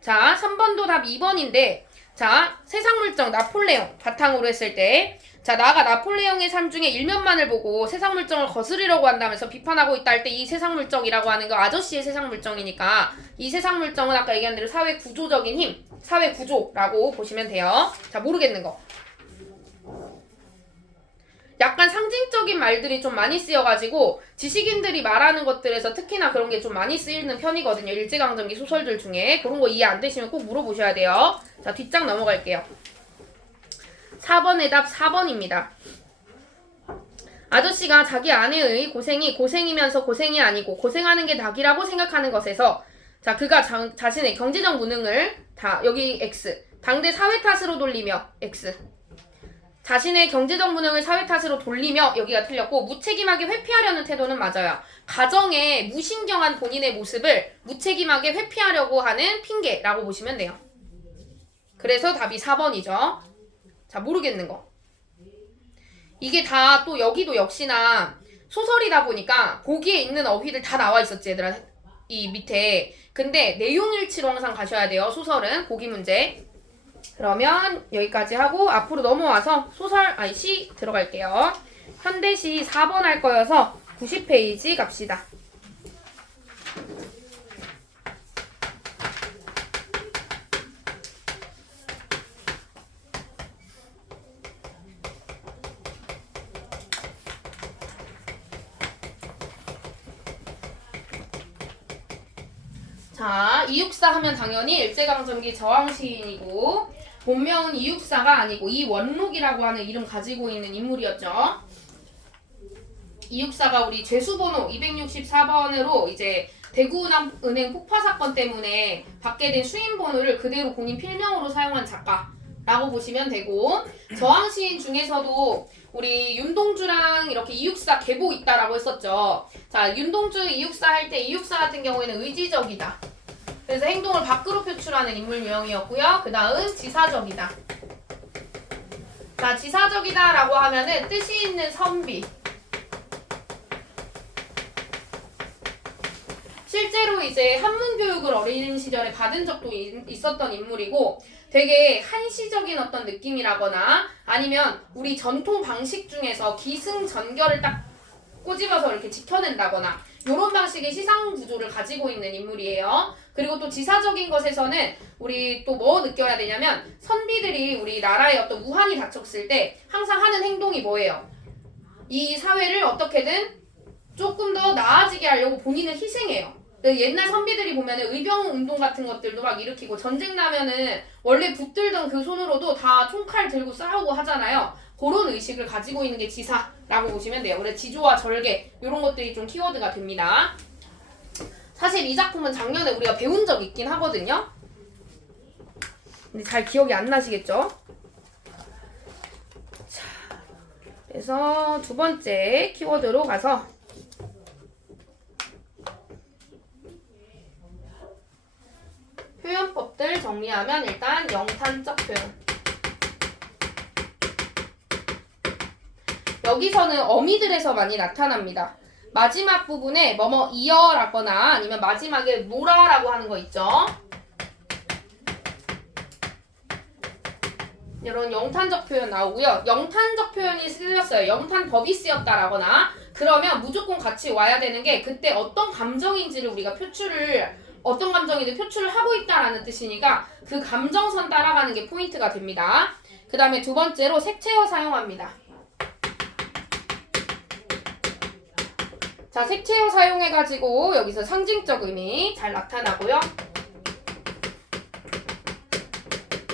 자, 3번도 답 2번인데 자, 세상물정 나폴레옹 바탕으로 했을 때 자, 나가 나폴레옹의 삶 중에 일면만을 보고 세상물정을 거스르려고 한다면서 비판하고 있다 할 때 이 세상물정이라고 하는 거 아저씨의 세상물정이니까 이 세상물정은 아까 얘기한 대로 사회 구조적인 힘, 사회 구조라고 보시면 돼요. 자, 모르겠는 거. 약간 상징적인 말들이 좀 많이 쓰여가지고 지식인들이 말하는 것들에서 특히나 그런 게 좀 많이 쓰이는 편이거든요. 일제강점기 소설들 중에. 그런 거 이해 안 되시면 꼭 물어보셔야 돼요. 자, 뒷장 넘어갈게요. 4번의 답 4번입니다. 아저씨가 자기 아내의 고생이 고생이면서 고생이 아니고 고생하는 게 낙이라고 생각하는 것에서 자, 그가 자신의 경제적 무능을 여기 X 당대 사회 탓으로 돌리며 X 자신의 경제적 무능을 사회 탓으로 돌리며 여기가 틀렸고 무책임하게 회피하려는 태도는 맞아요. 가정에 무신경한 본인의 모습을 무책임하게 회피하려고 하는 핑계라고 보시면 돼요. 그래서 답이 4번이죠. 자, 모르겠는 거. 이게 다 또 여기도 역시나 소설이다 보니까 거기에 있는 어휘들 다 나와 있었지 얘들아. 이 밑에. 근데 내용일치로 항상 가셔야 돼요. 소설은 고기 문제. 그러면 여기까지 하고 앞으로 넘어와서 시 들어갈게요. 현대시 4번 할 거여서 90페이지 갑시다. 자, 이육사 하면 당연히 일제강점기 저항시인이고 본명은 이육사가 아니고 이원록이라고 하는 이름 가지고 있는 인물이었죠. 이육사가 우리 죄수번호 264번으로 이제 대구은행 폭파 사건 때문에 받게 된 수인 번호를 그대로 본인 필명으로 사용한 작가라고 보시면 되고, 저항시인 중에서도 우리 윤동주랑 이렇게 이육사 계보 있다라고 했었죠. 자, 윤동주 이육사 할 때 이육사 같은 경우에는 의지적이다. 그래서 행동을 밖으로 표출하는 인물 유형이었고요. 그 다음 지사적이다. 자, 지사적이다 라고 하면은 뜻이 있는 선비. 실제로 이제 한문 교육을 어린 시절에 받은 적도 있었던 인물이고, 되게 한시적인 어떤 느낌이라거나 아니면 우리 전통 방식 중에서 기승전결을 딱 꼬집어서 이렇게 지켜낸다거나 이런 방식의 시상 구조를 가지고 있는 인물이에요. 그리고 또 지사적인 것에서는 우리 또 뭐 느껴야 되냐면, 선비들이 우리나라에 어떤 우환이 닥쳤을 때 항상 하는 행동이 뭐예요? 이 사회를 어떻게든 조금 더 나아지게 하려고 본인을 희생해요. 옛날 선비들이 보면은 의병 운동 같은 것들도 막 일으키고, 전쟁 나면은 원래 붙들던 그 손으로도 다 총칼 들고 싸우고 하잖아요. 그런 의식을 가지고 있는 게 지사라고 보시면 돼요. 그래서 지조와 절개 이런 것들이 좀 키워드가 됩니다. 사실 이 작품은 작년에 우리가 배운 적 있긴 하거든요. 근데 잘 기억이 안 나시겠죠? 자, 그래서 두 번째 키워드로 가서 표현법들 정리하면, 일단 영탄적 표현. 여기서는 어미들에서 많이 나타납니다. 마지막 부분에 뭐뭐 이어라거나 아니면 마지막에 뭐라라고 하는 거 있죠. 이런 영탄적 표현 나오고요. 영탄적 표현이 쓰였어요. 영탄법이 쓰였다라거나, 그러면 무조건 같이 와야 되는 게 그때 어떤 감정인지를 우리가 어떤 감정이든 표출을 하고 있다라는 뜻이니까 그 감정선 따라가는 게 포인트가 됩니다. 그 다음에 두 번째로 색채어 사용합니다. 자, 색채어 사용해가지고 여기서 상징적 의미 잘 나타나고요.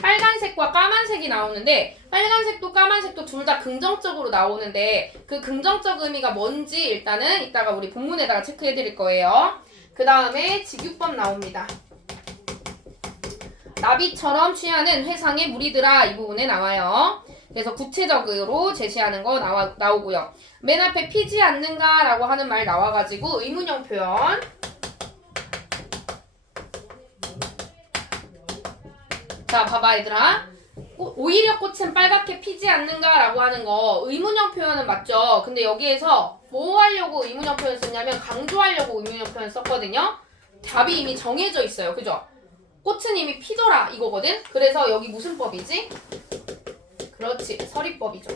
빨간색과 까만색이 나오는데, 빨간색도 까만색도 둘 다 긍정적으로 나오는데, 그 긍정적 의미가 뭔지 일단은 이따가 우리 본문에다가 체크해 드릴 거예요. 그 다음에 직유법 나옵니다. 나비처럼 취하는 회상의 무리들아, 이 부분에 나와요. 그래서 구체적으로 제시하는 거 나오고요. 맨 앞에 피지 않는가 라고 하는 말 나와가지고 의문형 표현. 자, 봐봐 얘들아. 오히려 꽃은 빨갛게 피지 않는가 라고 하는 거 의문형 표현은 맞죠? 근데 여기에서 뭐 하려고 의문형 표현 썼냐면 강조하려고 의문형 표현 썼거든요. 답이 이미 정해져 있어요. 그죠? 꽃은 이미 피더라 이거거든? 그래서 여기 무슨 법이지? 그렇지, 서리법이죠.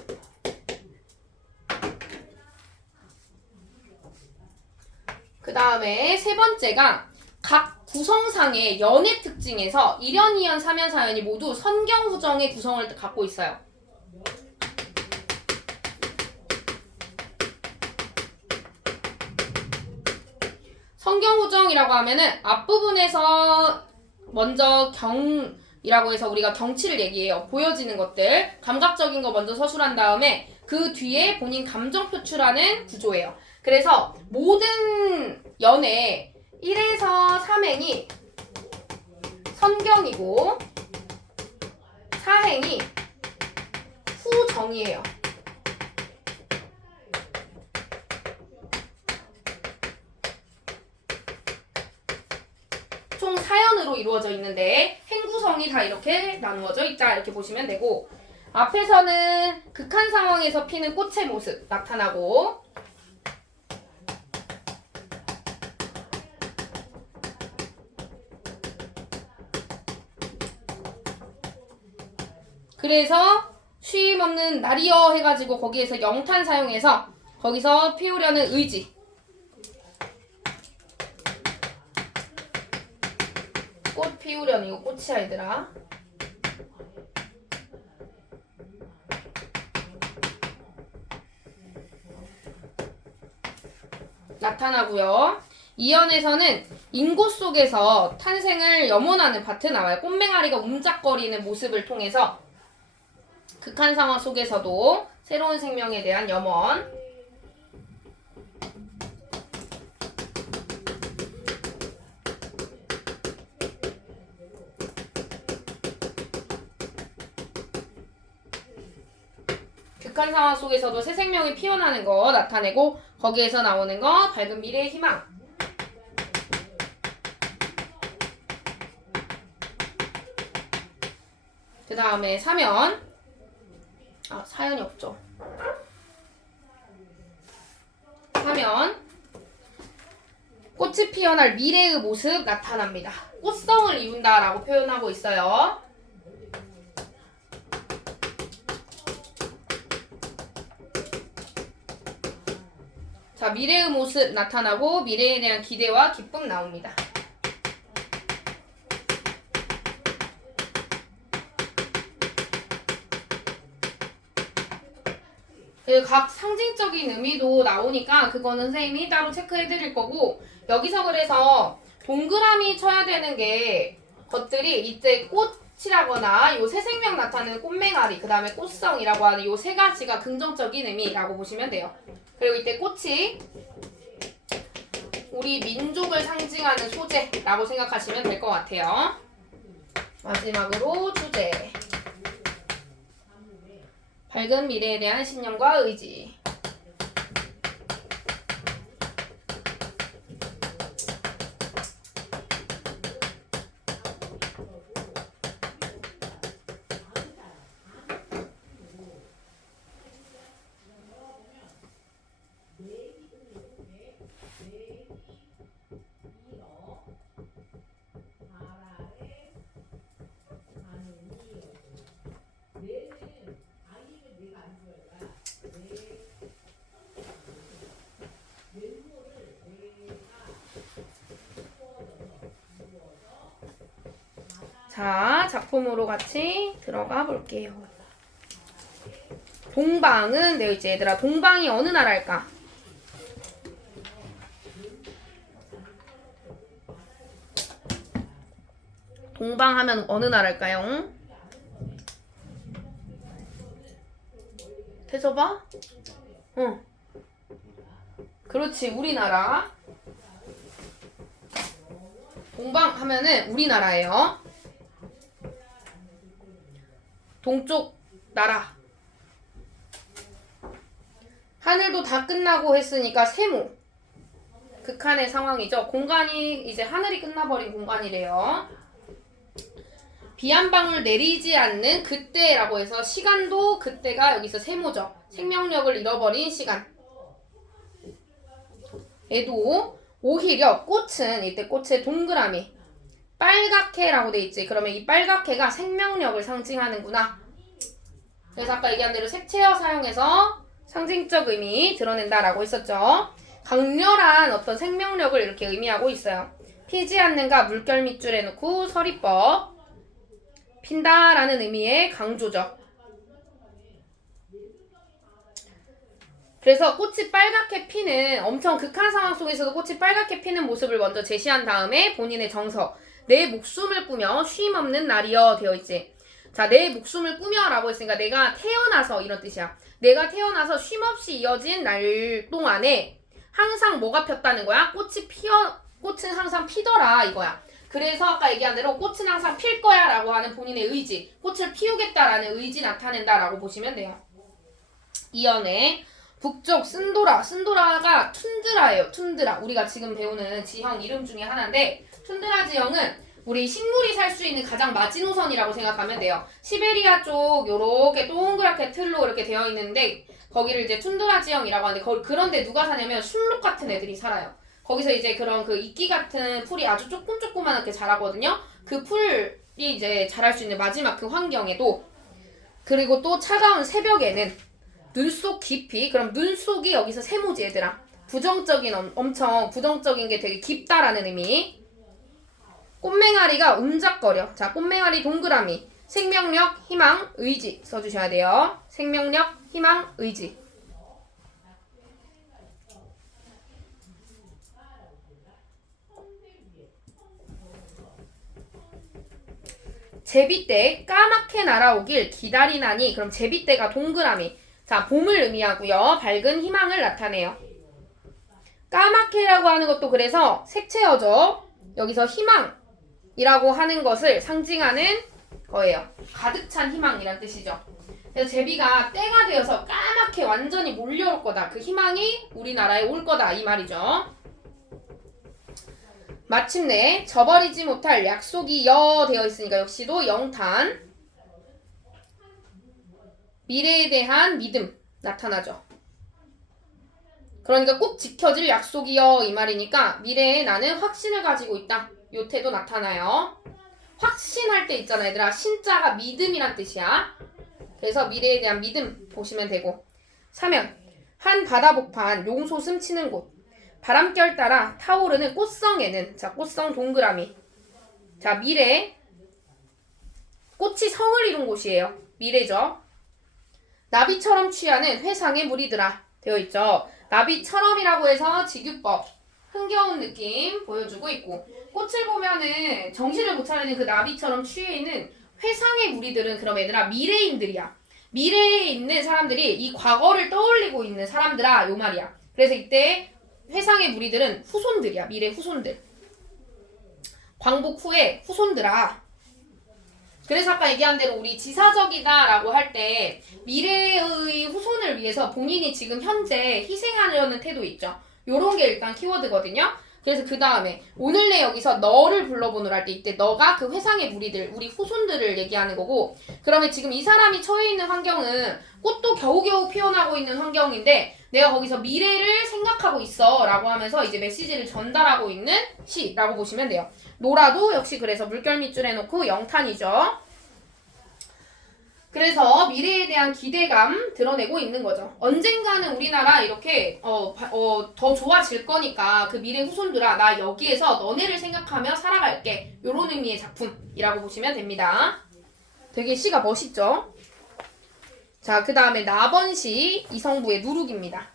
그 다음에 세 번째가 각 구성상의 연의 특징에서 1연, 2연, 3연, 4연이 모두 선경후정의 구성을 갖고 있어요. 선경후정이라고 하면은 앞부분에서 먼저 경이라고 해서 우리가 경치를 얘기해요. 보여지는 것들, 감각적인 거 먼저 서술한 다음에 그 뒤에 본인 감정 표출하는 구조예요. 그래서 모든 연의 1에서 3행이 선경이고 4행이 후정이에요. 총 4연으로 이루어져 있는데 행구성이 다 이렇게 나누어져 있다, 이렇게 보시면 되고, 앞에서는 극한 상황에서 피는 꽃의 모습 나타나고, 그래서 쉼 없는 날이여 해가지고 거기에서 영탄 사용해서 거기서 피우려는 의지, 꽃 피우려는, 이거 꽃이야 얘들아. 나타나고요. 2연에서는 인고 속에서 탄생을 염원하는 파트 나와요. 꽃맹아리가 움작거리는 모습을 통해서 극한 상황 속에서도 새로운 생명에 대한 염원. 극한 상황 속에서도 새 생명이 피어나는 거 나타내고 거기에서 나오는 거 밝은 미래의 희망. 그 다음에 사면. 사연이 없죠. 사면. 꽃이 피어날 미래의 모습 나타납니다. 꽃성을 이룬다라고 표현하고 있어요. 자, 미래의 모습 나타나고 미래에 대한 기대와 기쁨 나옵니다. 각 상징적인 의미도 나오니까 그거는 선생님이 따로 체크해 드릴 거고, 여기서 그래서 동그라미 쳐야 되는 게 것들이 이때 꽃이라거나 요 새 생명 나타내는 꽃맹아리, 그 다음에 꽃성이라고 하는 요 세 가지가 긍정적인 의미라고 보시면 돼요. 그리고 이때 꽃이 우리 민족을 상징하는 소재라고 생각하시면 될 것 같아요. 마지막으로 주제. 밝은 미래에 대한 신념과 의지. 자, 작품으로 같이 들어가 볼게요. 동방은 네, 이제 얘들아, 동방이 어느 나라일까? 동방 하면 어느 나라일까요? 대서봐? 응. 그렇지, 우리나라. 동방 하면은 우리나라예요. 동쪽 나라. 하늘도 다 끝나고 했으니까 세모. 극한의 상황이죠. 공간이 이제 하늘이 끝나버린 공간이래요. 비 한 방울 내리지 않는 그때라고 해서 시간도 그때가 여기서 세모죠. 생명력을 잃어버린 시간. 얘도 오히려 꽃은 이때 꽃의 동그라미. 빨갛게라고 돼 있지. 그러면 이 빨갛게가 생명력을 상징하는구나. 그래서 아까 얘기한 대로 색채어 사용해서 상징적 의미 드러낸다라고 했었죠. 강렬한 어떤 생명력을 이렇게 의미하고 있어요. 피지 않는가 물결 밑줄에 놓고 서리법. 핀다라는 의미의 강조죠. 그래서 꽃이 빨갛게 피는, 엄청 극한 상황 속에서도 꽃이 빨갛게 피는 모습을 먼저 제시한 다음에 본인의 정서, 내 목숨을 꾸며 쉼 없는 날이여 되어 있지. 자, 내 목숨을 꾸며 라고 했으니까 내가 태어나서 이런 뜻이야. 내가 태어나서 쉼 없이 이어진 날 동안에 항상 뭐가 폈다는 거야? 꽃은 항상 피더라 이거야. 그래서 아까 얘기한 대로 꽃은 항상 필 거야 라고 하는 본인의 의지, 꽃을 피우겠다라는 의지 나타낸다 라고 보시면 돼요. 이연의 북쪽 쓴도라가 툰드라예요. 툰드라. 우리가 지금 배우는 지형 이름 중에 하나인데, 툰드라 지형은 우리 식물이 살 수 있는 가장 마지노선이라고 생각하면 돼요. 시베리아 쪽 요렇게 동그랗게 틀로 이렇게 되어 있는데 거기를 이제 툰드라 지형이라고 하는데, 그런데 누가 사냐면 순록 같은 애들이 살아요. 거기서 이제 그런 그 이끼 같은 풀이 아주 조그맣게 자라거든요. 그 풀이 이제 자랄 수 있는 마지막 그 환경에도, 그리고 또 차가운 새벽에는 눈속 깊이, 그럼 눈속이 여기서 세모지 얘들아. 부정적인, 엄청 부정적인 게 되게 깊다라는 의미. 꽃맹아리가 움작거려. 자, 꽃맹아리 동그라미. 생명력, 희망, 의지 써주셔야 돼요. 생명력, 희망, 의지. 제비떼 까맣게 날아오길 기다리나니. 그럼 제비떼가 동그라미. 자, 봄을 의미하고요. 밝은 희망을 나타내요. 까맣게라고 하는 것도 그래서 색채어죠. 여기서 희망이라고 하는 것을 상징하는 거예요. 가득 찬 희망이란 뜻이죠. 그래서 제비가 때가 되어서 까맣게 완전히 몰려올 거다. 그 희망이 우리나라에 올 거다 이 말이죠. 마침내 저버리지 못할 약속이 되어 있으니까 역시도 영탄. 미래에 대한 믿음 나타나죠. 그러니까 꼭 지켜질 약속이요 이 말이니까 미래에 나는 확신을 가지고 있다. 요 태도 나타나요. 확신할 때 있잖아 얘들아. 신자가 믿음이란 뜻이야. 그래서 미래에 대한 믿음 보시면 되고. 사면 한 바다 복판 용솟음 치는 곳. 바람결 따라 타오르는 꽃성에는 자 꽃성 동그라미. 자 미래 꽃이 성을 이룬 곳이에요. 미래죠. 나비처럼 취하는 회상의 무리들아 되어 있죠. 나비처럼이라고 해서 직유법 흥겨운 느낌 보여주고 있고 꽃을 보면은 정신을 못 차리는 그 나비처럼 취해 있는 회상의 무리들은 그럼 얘들아 미래인들이야. 미래에 있는 사람들이 이 과거를 떠올리고 있는 사람들아 요 말이야. 그래서 이때 회상의 무리들은 후손들이야. 미래 후손들. 광복 후에 후손들아. 그래서 아까 얘기한 대로 우리 지사적이다 라고 할 때 미래의 후손을 위해서 본인이 지금 현재 희생하려는 태도 있죠. 요런 게 일단 키워드거든요. 그래서 그 다음에 오늘 내 여기서 너를 불러보노라 할 때 이때 너가 그 회상의 무리들 우리 후손들을 얘기하는 거고 그러면 지금 이 사람이 처해 있는 환경은 꽃도 겨우겨우 피어나고 있는 환경인데 내가 거기서 미래를 생각하고 있어 라고 하면서 이제 메시지를 전달하고 있는 시라고 보시면 돼요. 노라도 역시 그래서 물결 밑줄 해놓고 영탄이죠. 그래서 미래에 대한 기대감 드러내고 있는 거죠. 언젠가는 우리나라 이렇게 더 좋아질 거니까 그 미래 후손들아 나 여기에서 너네를 생각하며 살아갈게. 요런 의미의 작품이라고 보시면 됩니다. 되게 시가 멋있죠? 자, 그 다음에 나번시 이성부의 누룩입니다.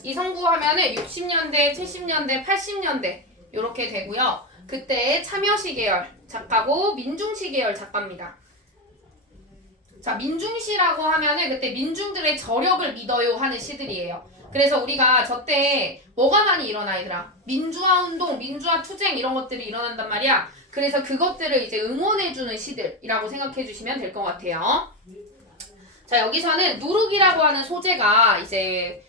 이성부 하면은 60년대, 70년대, 80년대 요렇게 되고요. 그때 참여시 계열 작가고 민중시 계열 작가입니다. 자, 민중시라고 하면은 그때 민중들의 저력을 믿어요 하는 시들이에요. 그래서 우리가 저때 뭐가 많이 일어나 얘들아? 민주화 운동, 민주화 투쟁 이런 것들이 일어난단 말이야. 그래서 그것들을 이제 응원해주는 시들이라고 생각해 주시면 될 것 같아요. 자, 여기서는 누룩이라고 하는 소재가 이제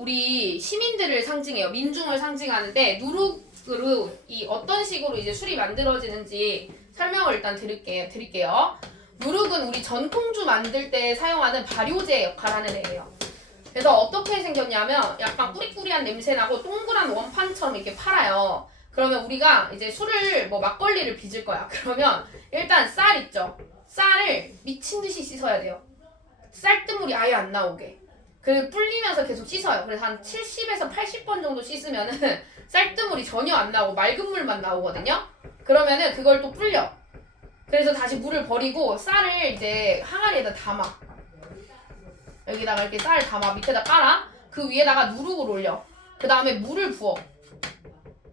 우리 시민들을 상징해요. 민중을 상징하는데 누룩으로 이 어떤 식으로 이제 술이 만들어지는지 설명을 일단 드릴게요. 누룩은 우리 전통주 만들 때 사용하는 발효제 역할하는 애예요. 그래서 어떻게 생겼냐면 약간 꾸리꾸리한 냄새 나고 동그란 원판처럼 이렇게 팔아요. 그러면 우리가 이제 술을 막걸리를 빚을 거야. 그러면 일단 쌀 있죠. 쌀을 미친 듯이 씻어야 돼요. 쌀뜨물이 아예 안 나오게. 그 불리면서 계속 씻어요. 그래서 한 70에서 80번 정도 씻으면은 쌀뜨물이 전혀 안 나오고 맑은 물만 나오거든요. 그러면은 그걸 또 불려. 그래서 다시 물을 버리고 쌀을 이제 항아리에다 담아. 여기다가 이렇게 쌀 담아 밑에다 깔아. 그 위에다가 누룩을 올려. 그 다음에 물을 부어.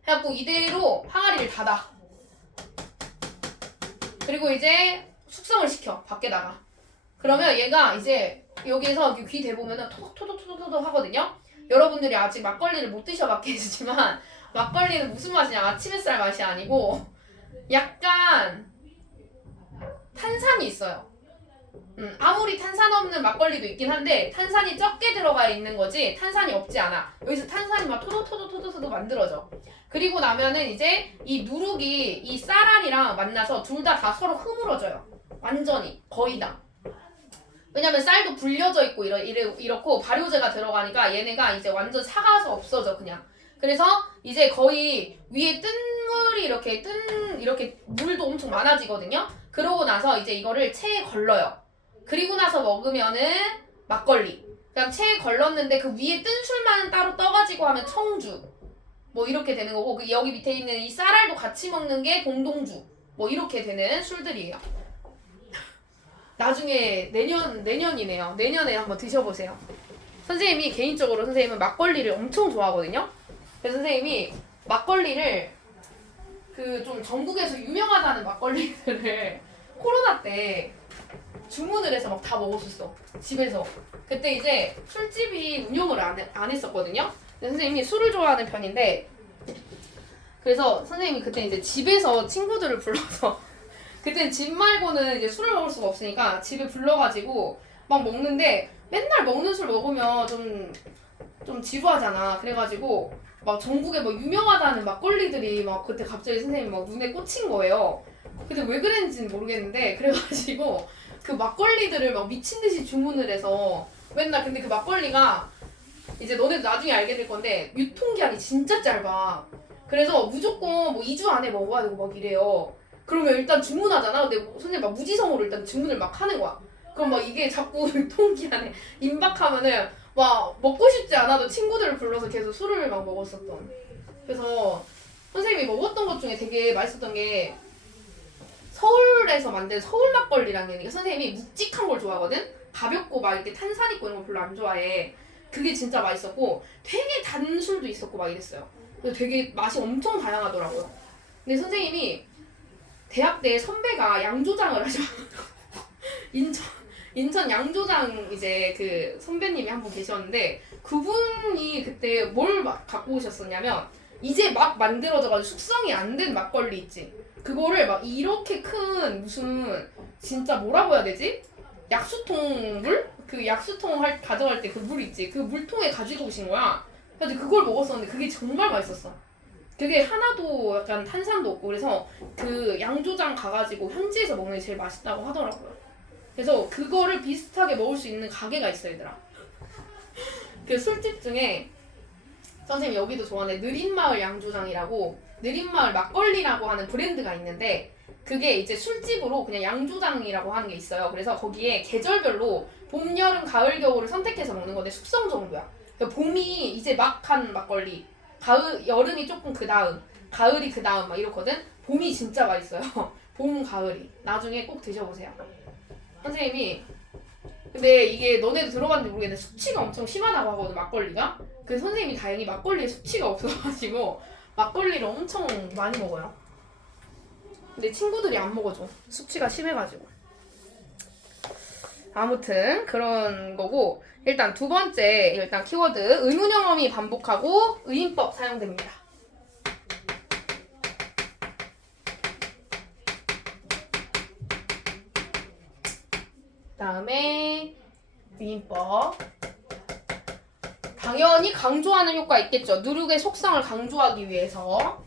해갖고 이대로 항아리를 닫아. 그리고 이제 숙성을 시켜 밖에다가. 그러면 얘가 이제 여기에서 귀 대보면은 토독토독토독 하거든요. 여러분들이 아직 막걸리를 못 드셔봤겠지만 막걸리는 무슨 맛이냐? 아침 햇살 맛이 아니고 약간 탄산이 있어요. 아무리 탄산 없는 막걸리도 있긴 한데 탄산이 적게 들어가 있는 거지 탄산이 없지 않아. 여기서 탄산이 막 토독토독 만들어져. 그리고 나면은 이제 이 누룩이 이 쌀알이랑 만나서 둘 다 서로 흐물어져요. 완전히 거의 다. 왜냐면 쌀도 불려져 있고 이렇고 발효제가 들어가니까 얘네가 이제 완전 사가서 없어져 그냥. 그래서 이제 거의 위에 뜬 물이 이렇게 물도 엄청 많아지거든요. 그러고 나서 이제 이거를 체에 걸러요. 그리고 나서 먹으면은 막걸리. 그냥 체에 걸렀는데 그 위에 뜬 술만 따로 떠가지고 하면 청주. 이렇게 되는 거고 여기 밑에 있는 이 쌀알도 같이 먹는 게 동동주. 이렇게 되는 술들이에요. 나중에 내년이네요. 내년에 한번 드셔보세요. 선생님이 개인적으로 선생님은 막걸리를 엄청 좋아하거든요. 그래서 선생님이 막걸리를 그 좀 전국에서 유명하다는 막걸리들을 코로나 때 주문을 해서 막 다 먹었었어. 집에서. 그때 이제 술집이 운영을 안 했었거든요. 근데 선생님이 술을 좋아하는 편인데 그래서 선생님이 그때 이제 집에서 친구들을 불러서 그땐 집 말고는 이제 술을 먹을 수가 없으니까 집에 불러가지고 막 먹는데 맨날 먹는 술 먹으면 좀 지루하잖아. 그래가지고 막 전국에 막 유명하다는 막걸리들이 막 그때 갑자기 선생님이 막 눈에 꽂힌 거예요. 근데 왜 그랬는지는 모르겠는데 그래가지고 그 막걸리들을 막 미친 듯이 주문을 해서 맨날 근데 그 막걸리가 이제 너네도 나중에 알게 될 건데 유통기한이 진짜 짧아. 그래서 무조건 뭐 2주 안에 먹어야 되고 막 이래요. 그러면 일단 주문하잖아. 근데 선생님 막 무지성으로 일단 주문을 막 하는 거야. 그럼 막 이게 자꾸 유통기한에 임박하면은 막 먹고 싶지 않아도 친구들을 불러서 계속 술을 막 먹었었던. 그래서 선생님이 먹었던 것 중에 되게 맛있었던 게 서울에서 만든 서울 막걸리라는 게 선생님이 묵직한 걸 좋아하거든? 가볍고 막 이렇게 탄산 있고 이런 거 별로 안 좋아해. 그게 진짜 맛있었고 되게 단 술도 있었고 막 이랬어요. 그래서 되게 맛이 엄청 다양하더라고요. 근데 선생님이 대학 때 선배가 양조장을 하셔가지고 인천 양조장 이제 그 선배님이 한 분 계셨는데 그분이 그때 뭘 갖고 오셨었냐면 이제 막 만들어져가지고 숙성이 안 된 막걸리 있지. 그거를 막 이렇게 큰 무슨 진짜 뭐라고 해야 되지? 약수통 물? 그 약수통 가져갈 때 그 물 있지. 그 물통에 가지고 오신 거야. 그래서 그걸 먹었었는데 그게 정말 맛있었어. 되게 하나도 약간 탄산도 없고 그래서 그 양조장 가가지고 현지에서 먹는 게 제일 맛있다고 하더라고요. 그래서 그거를 비슷하게 먹을 수 있는 가게가 있어 얘들아. 그 술집 중에 선생님 여기도 좋아하는 느린마을 양조장이라고 느린마을 막걸리라고 하는 브랜드가 있는데 그게 이제 술집으로 그냥 양조장이라고 하는 게 있어요. 그래서 거기에 계절별로 봄, 여름, 가을, 겨울을 선택해서 먹는 건데 숙성 정도야. 그러니까 봄이 이제 막 한 막걸리, 가을, 여름이 조금 그 다음, 가을이 그 다음 막 이렇거든. 봄이 진짜 맛있어요. 봄, 가을이. 나중에 꼭 드셔보세요. 선생님이 근데 이게 너네도 들어봤는지 모르겠는데 수치가 엄청 심하다고 하거든 막걸리가. 그래서 선생님이 다행히 막걸리에 수치가 없어가지고 막걸리를 엄청 많이 먹어요. 근데 친구들이 안 먹어줘. 수치가 심해가지고. 아무튼 그런 거고 일단 두 번째 일단 키워드 의문형어미 반복하고 의인법 사용됩니다. 다음에 의인법 당연히 강조하는 효과 있겠죠. 누룩의 속성을 강조하기 위해서.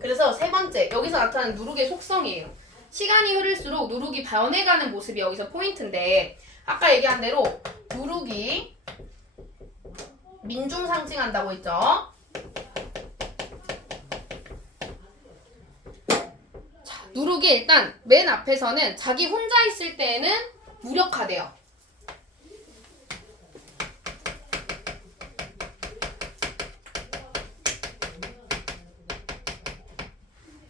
그래서 세 번째, 여기서 나타나는 누룩의 속성이에요. 시간이 흐를수록 누룩이 변해가는 모습이 여기서 포인트인데 아까 얘기한 대로 누룩이 민중 상징한다고 했죠. 자, 누룩이 일단 맨 앞에서는 자기 혼자 있을 때에는 무력하대요.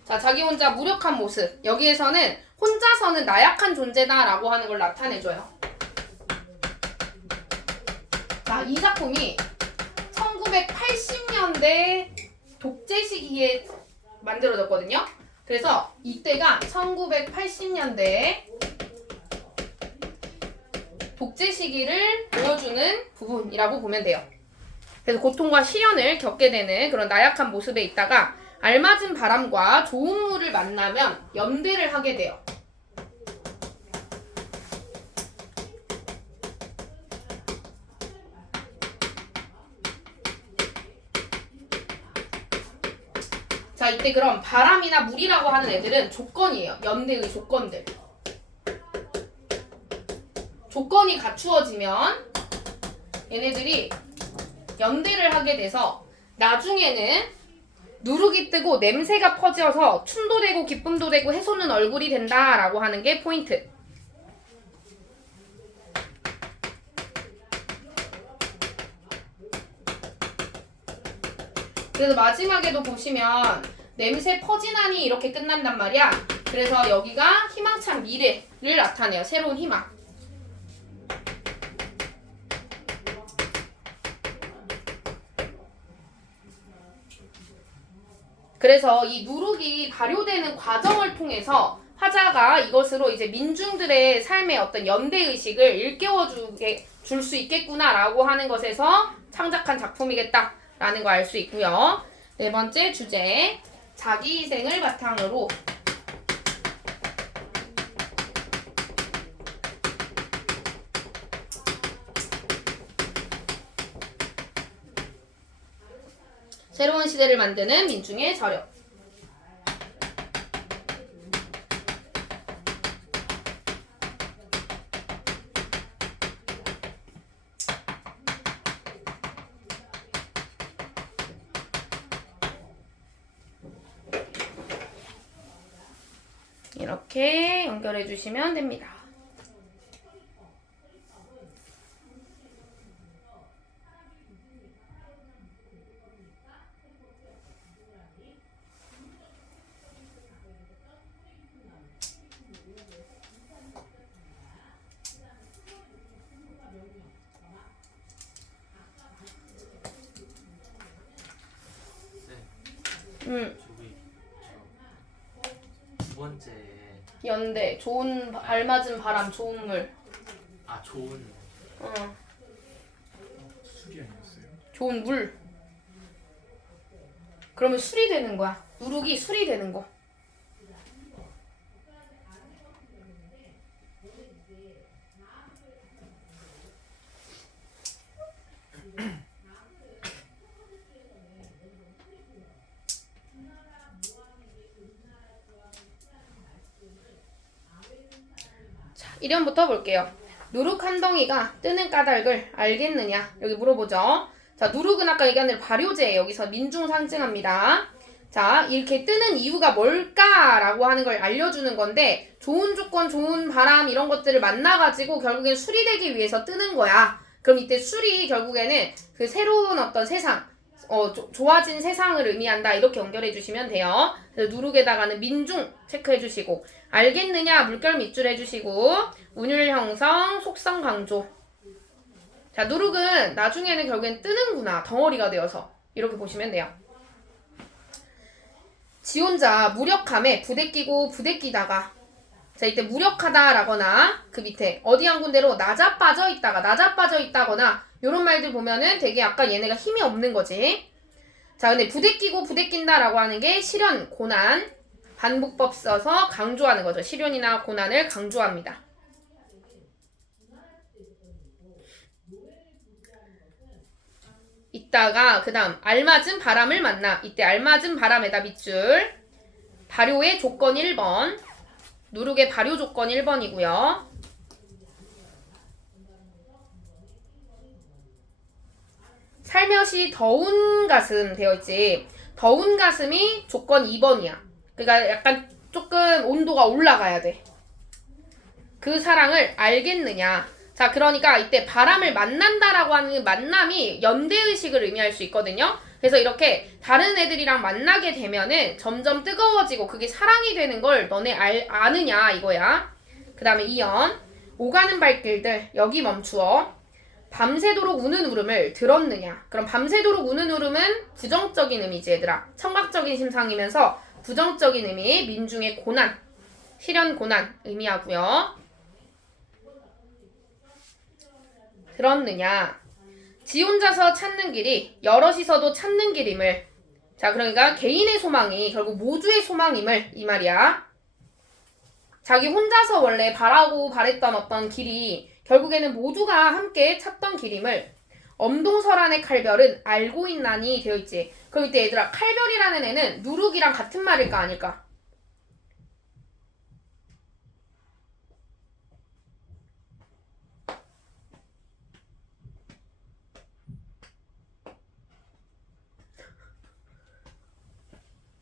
자, 자기 혼자 무력한 모습. 여기에서는 혼자서는 나약한 존재다라고 하는 걸 나타내줘요. 자, 이 작품이 1980년대 독재 시기에 만들어졌거든요. 그래서 이때가 1980년대 독재 시기를 보여주는 부분이라고 보면 돼요. 그래서 고통과 시련을 겪게 되는 그런 나약한 모습에 있다가 알맞은 바람과 좋은 물을 만나면 연대를 하게 돼요. 자, 이때 그럼 바람이나 물이라고 하는 애들은 조건이에요. 연대의 조건들. 조건이 갖추어지면 얘네들이 연대를 하게 돼서 나중에는 누룩이 뜨고 냄새가 퍼져서 춤도 되고 기쁨도 되고 해솟는 얼굴이 된다라고 하는 게 포인트. 그래서 마지막에도 보시면 냄새 퍼지나니 이렇게 끝난단 말이야. 그래서 여기가 희망찬 미래를 나타내요. 새로운 희망. 그래서 이 누룩이 발효되는 과정을 통해서 화자가 이것으로 이제 민중들의 삶의 어떤 연대의식을 일깨워주게 줄 수 있겠구나라고 하는 것에서 창작한 작품이겠다라는 거 알 수 있고요. 네 번째 주제, 자기희생을 바탕으로 새로운 시대를 만드는 민중의 저력. 이렇게 연결해 주시면 됩니다. 저기 두 번째 연대, 좋은 알맞은 바람, 좋은 물. 좋은 술이 아니었어요? 좋은 물. 그러면 술이 되는 거야. 누룩이 술이 되는 거. 자, 1번부터 볼게요. 누룩 한 덩이가 뜨는 까닭을 알겠느냐? 여기 물어보죠. 자, 누룩은 아까 얘기한 대로 발효제예요. 여기서 민중 상징합니다. 자, 이렇게 뜨는 이유가 뭘까라고 하는 걸 알려주는 건데, 좋은 조건, 좋은 바람 이런 것들을 만나가지고 결국엔 술이 되기 위해서 뜨는 거야. 그럼 이때 술이 결국에는 그 새로운 어떤 세상, 좋아진 세상을 의미한다. 이렇게 연결해 주시면 돼요. 그래서 누룩에다가는 민중 체크해 주시고, 알겠느냐 물결 밑줄 해주시고, 운율 형성, 속성 강조. 자, 누룩은 나중에는 결국엔 뜨는구나. 덩어리가 되어서. 이렇게 보시면 돼요. 지 혼자 무력함에 부대끼고 부대끼다가, 자, 이때 무력하다라거나 그 밑에 어디 한 군데로 나자빠져 있다거나 요런 말들 보면은 되게 약간 얘네가 힘이 없는 거지. 자, 근데 부대끼고 부대낀다라고 하는 게 실현, 고난, 반복법 써서 강조하는 거죠. 실현이나 고난을 강조합니다. 이따가 그 다음 알맞은 바람을 만나. 이때 알맞은 바람에다 밑줄. 발효의 조건 1번. 누룩의 발효 조건 1번이고요. 살며시 더운 가슴 되어있지. 더운 가슴이 조건 2번이야. 그러니까 약간 조금 온도가 올라가야 돼. 그 사랑을 알겠느냐. 자, 그러니까 이때 바람을 만난다라고 하는 만남이 연대의식을 의미할 수 있거든요. 그래서 이렇게 다른 애들이랑 만나게 되면은 점점 뜨거워지고 그게 사랑이 되는 걸 너네 아느냐 이거야. 그 다음에 2연. 오가는 발길들 여기 멈추어. 밤새도록 우는 울음을 들었느냐. 그럼 밤새도록 우는 울음은 부정적인 의미지 얘들아. 청각적인 심상이면서 부정적인 의미, 민중의 고난, 실현 고난 의미하고요. 들었느냐. 지 혼자서 찾는 길이 여럿이서도 찾는 길임을. 자, 그러니까 개인의 소망이 결국 모두의 소망임을 이 말이야. 자기 혼자서 원래 바라고 바랬던 어떤 길이 결국에는 모두가 함께 찾던 길임을 엄동설안의 칼별은 알고 있나니 되어있지. 그럼 이때 얘들아 칼별이라는 애는 누룩이랑 같은 말일까 아닐까?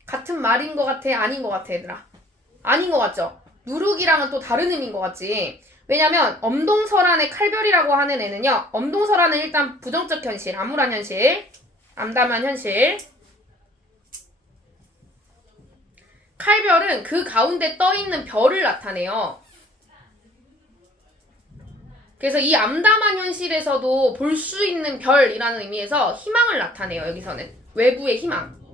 같은 말인 것 같아? 아닌 것 같아 얘들아? 아닌 것 같죠? 누룩이랑은 또 다른 의미인 것 같지? 왜냐면 엄동설안의 칼별이라고 하는 애는요. 엄동설안은 일단 부정적 현실, 암울한 현실, 암담한 현실. 칼별은 그 가운데 떠있는 별을 나타내요. 그래서 이 암담한 현실에서도 볼 수 있는 별이라는 의미에서 희망을 나타내요. 여기서는 외부의 희망.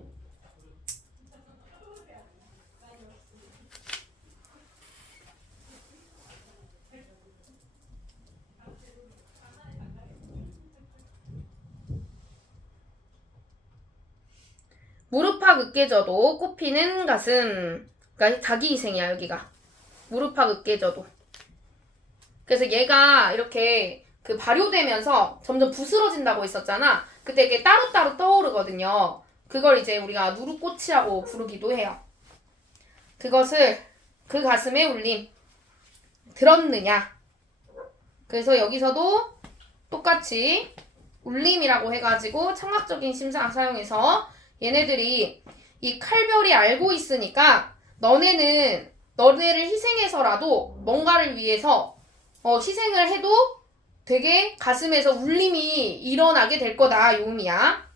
무릎팍 으깨져도 꽃피는 가슴. 그러니까 자기 희생이야 여기가. 무릎팍 으깨져도. 그래서 얘가 이렇게 그 발효되면서 점점 부스러진다고 했었잖아. 그때 이게 따로따로 떠오르거든요. 그걸 이제 우리가 누룩꽃이라고 부르기도 해요. 그것을 그 가슴에 울림 들었느냐. 그래서 여기서도 똑같이 울림이라고 해가지고 청각적인 심상 사용해서 얘네들이 이 칼별이 알고 있으니까 너네를 희생해서라도 뭔가를 위해서 희생을 해도 되게 가슴에서 울림이 일어나게 될 거다. 요 의미야.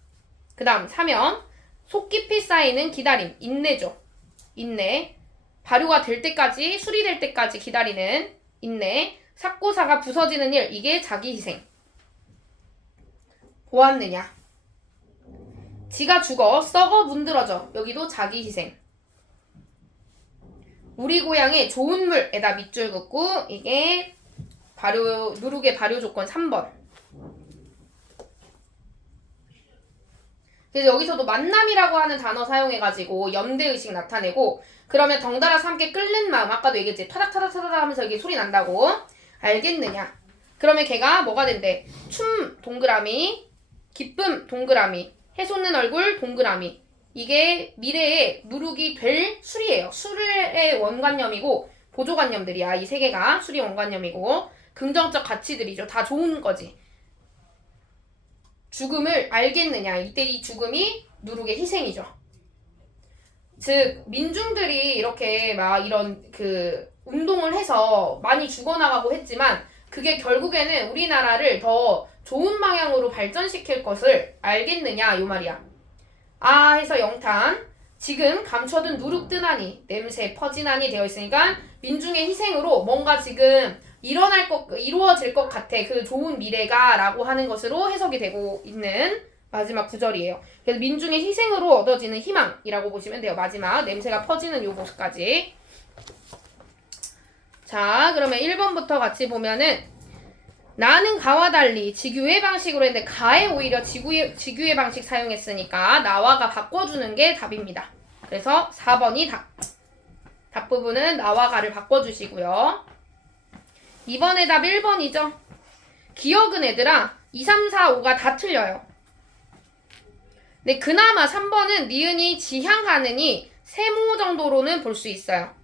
그 다음 3면 속 깊이 쌓이는 기다림. 인내죠. 인내. 발효가 될 때까지 수리될 때까지 기다리는 인내. 삭고사가 부서지는 일. 이게 자기 희생. 보았느냐. 지가 죽어 썩어 문드러져. 여기도 자기 희생. 우리 고향의 좋은 물에다 밑줄 긋고 이게 누룩의 발효 조건 3번. 그래서 여기서도 만남이라고 하는 단어 사용해가지고 염대의식 나타내고 그러면 덩달아서 함께 끓는 마음 아까도 얘기했지. 타닥타닥타닥 하면서 이게 소리 난다고. 알겠느냐. 그러면 걔가 뭐가 된대. 춤 동그라미 기쁨 동그라미 해솟는 얼굴 동그라미. 이게 미래에 누룩이 될 술이에요. 술의 원관념이고 보조관념들이야. 이 세 개가 술이 원관념이고 긍정적 가치들이죠. 다 좋은 거지. 죽음을 알겠느냐. 이때 이 죽음이 누룩의 희생이죠. 즉 민중들이 이렇게 막 이런 그 운동을 해서 많이 죽어나가고 했지만 그게 결국에는 우리나라를 더 좋은 방향으로 발전시킬 것을 알겠느냐 요 말이야. 아 해서 영탄. 지금 감춰둔 누룩 뜨나니 냄새 퍼지나니 되어 있으니까 민중의 희생으로 뭔가 지금 이루어질 것 같아. 그 좋은 미래가 라고 하는 것으로 해석이 되고 있는 마지막 구절이에요. 그래서 민중의 희생으로 얻어지는 희망이라고 보시면 돼요. 마지막 냄새가 퍼지는 요 모습까지. 자 그러면 1번부터 같이 보면은 나는 가와 달리 지규의 방식으로 했는데 가에 오히려 지규의 방식 사용했으니까 나와가 바꿔주는 게 답입니다. 그래서 4번이 답 부분은 나와 가를 바꿔주시고요. 2번의 답 1번이죠. 기억은 얘들아 2, 3, 4, 5가 다 틀려요. 근데 그나마 3번은 니은이 지향하느니 세모 정도로는 볼 수 있어요.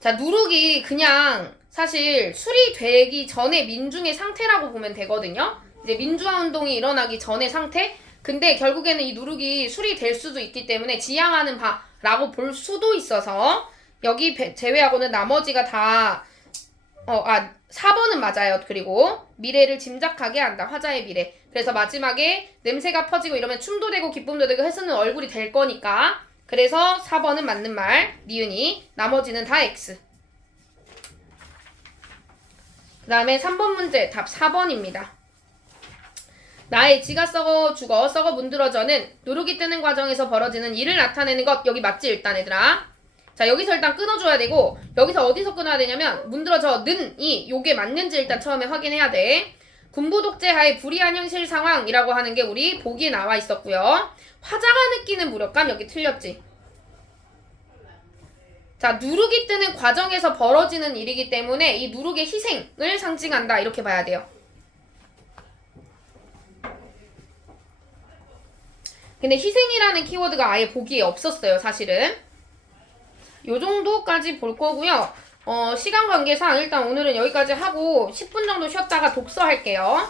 자 누룩이 그냥 사실 수리되기 전에 민중의 상태라고 보면 되거든요. 이제 민주화 운동이 일어나기 전의 상태? 근데 결국에는 이 누룩이 수리될 수도 있기 때문에 지향하는 바라고 볼 수도 있어서 여기 제외하고는 나머지가 다 4번은 맞아요. 그리고 미래를 짐작하게 한다. 화자의 미래. 그래서 마지막에 냄새가 퍼지고 이러면 춤도 되고 기쁨도 되고 해서는 얼굴이 될 거니까 그래서 4번은 맞는 말. 니은이. 나머지는 다 X. 그 다음에 3번 문제 답 4번입니다. 나의 지가 썩어 죽어 썩어 문드러져는 누룩이 뜨는 과정에서 벌어지는 일을 나타내는 것. 여기 맞지 일단 얘들아. 자 여기서 일단 끊어줘야 되고 여기서 어디서 끊어야 되냐면 문드러져는이 요게 맞는지 일단 처음에 확인해야 돼. 군부 독재 하에 불이한 현실 상황이라고 하는 게 우리 보기에 나와 있었고요. 화자가 느끼는 무력감 여기 틀렸지. 자 누룩이 뜨는 과정에서 벌어지는 일이기 때문에 이 누룩의 희생을 상징한다 이렇게 봐야 돼요. 근데 희생이라는 키워드가 아예 보기에 없었어요 사실은. 요 정도까지 볼 거고요. 시간 관계상 일단 오늘은 여기까지 하고 10분 정도 쉬었다가 독서 할게요.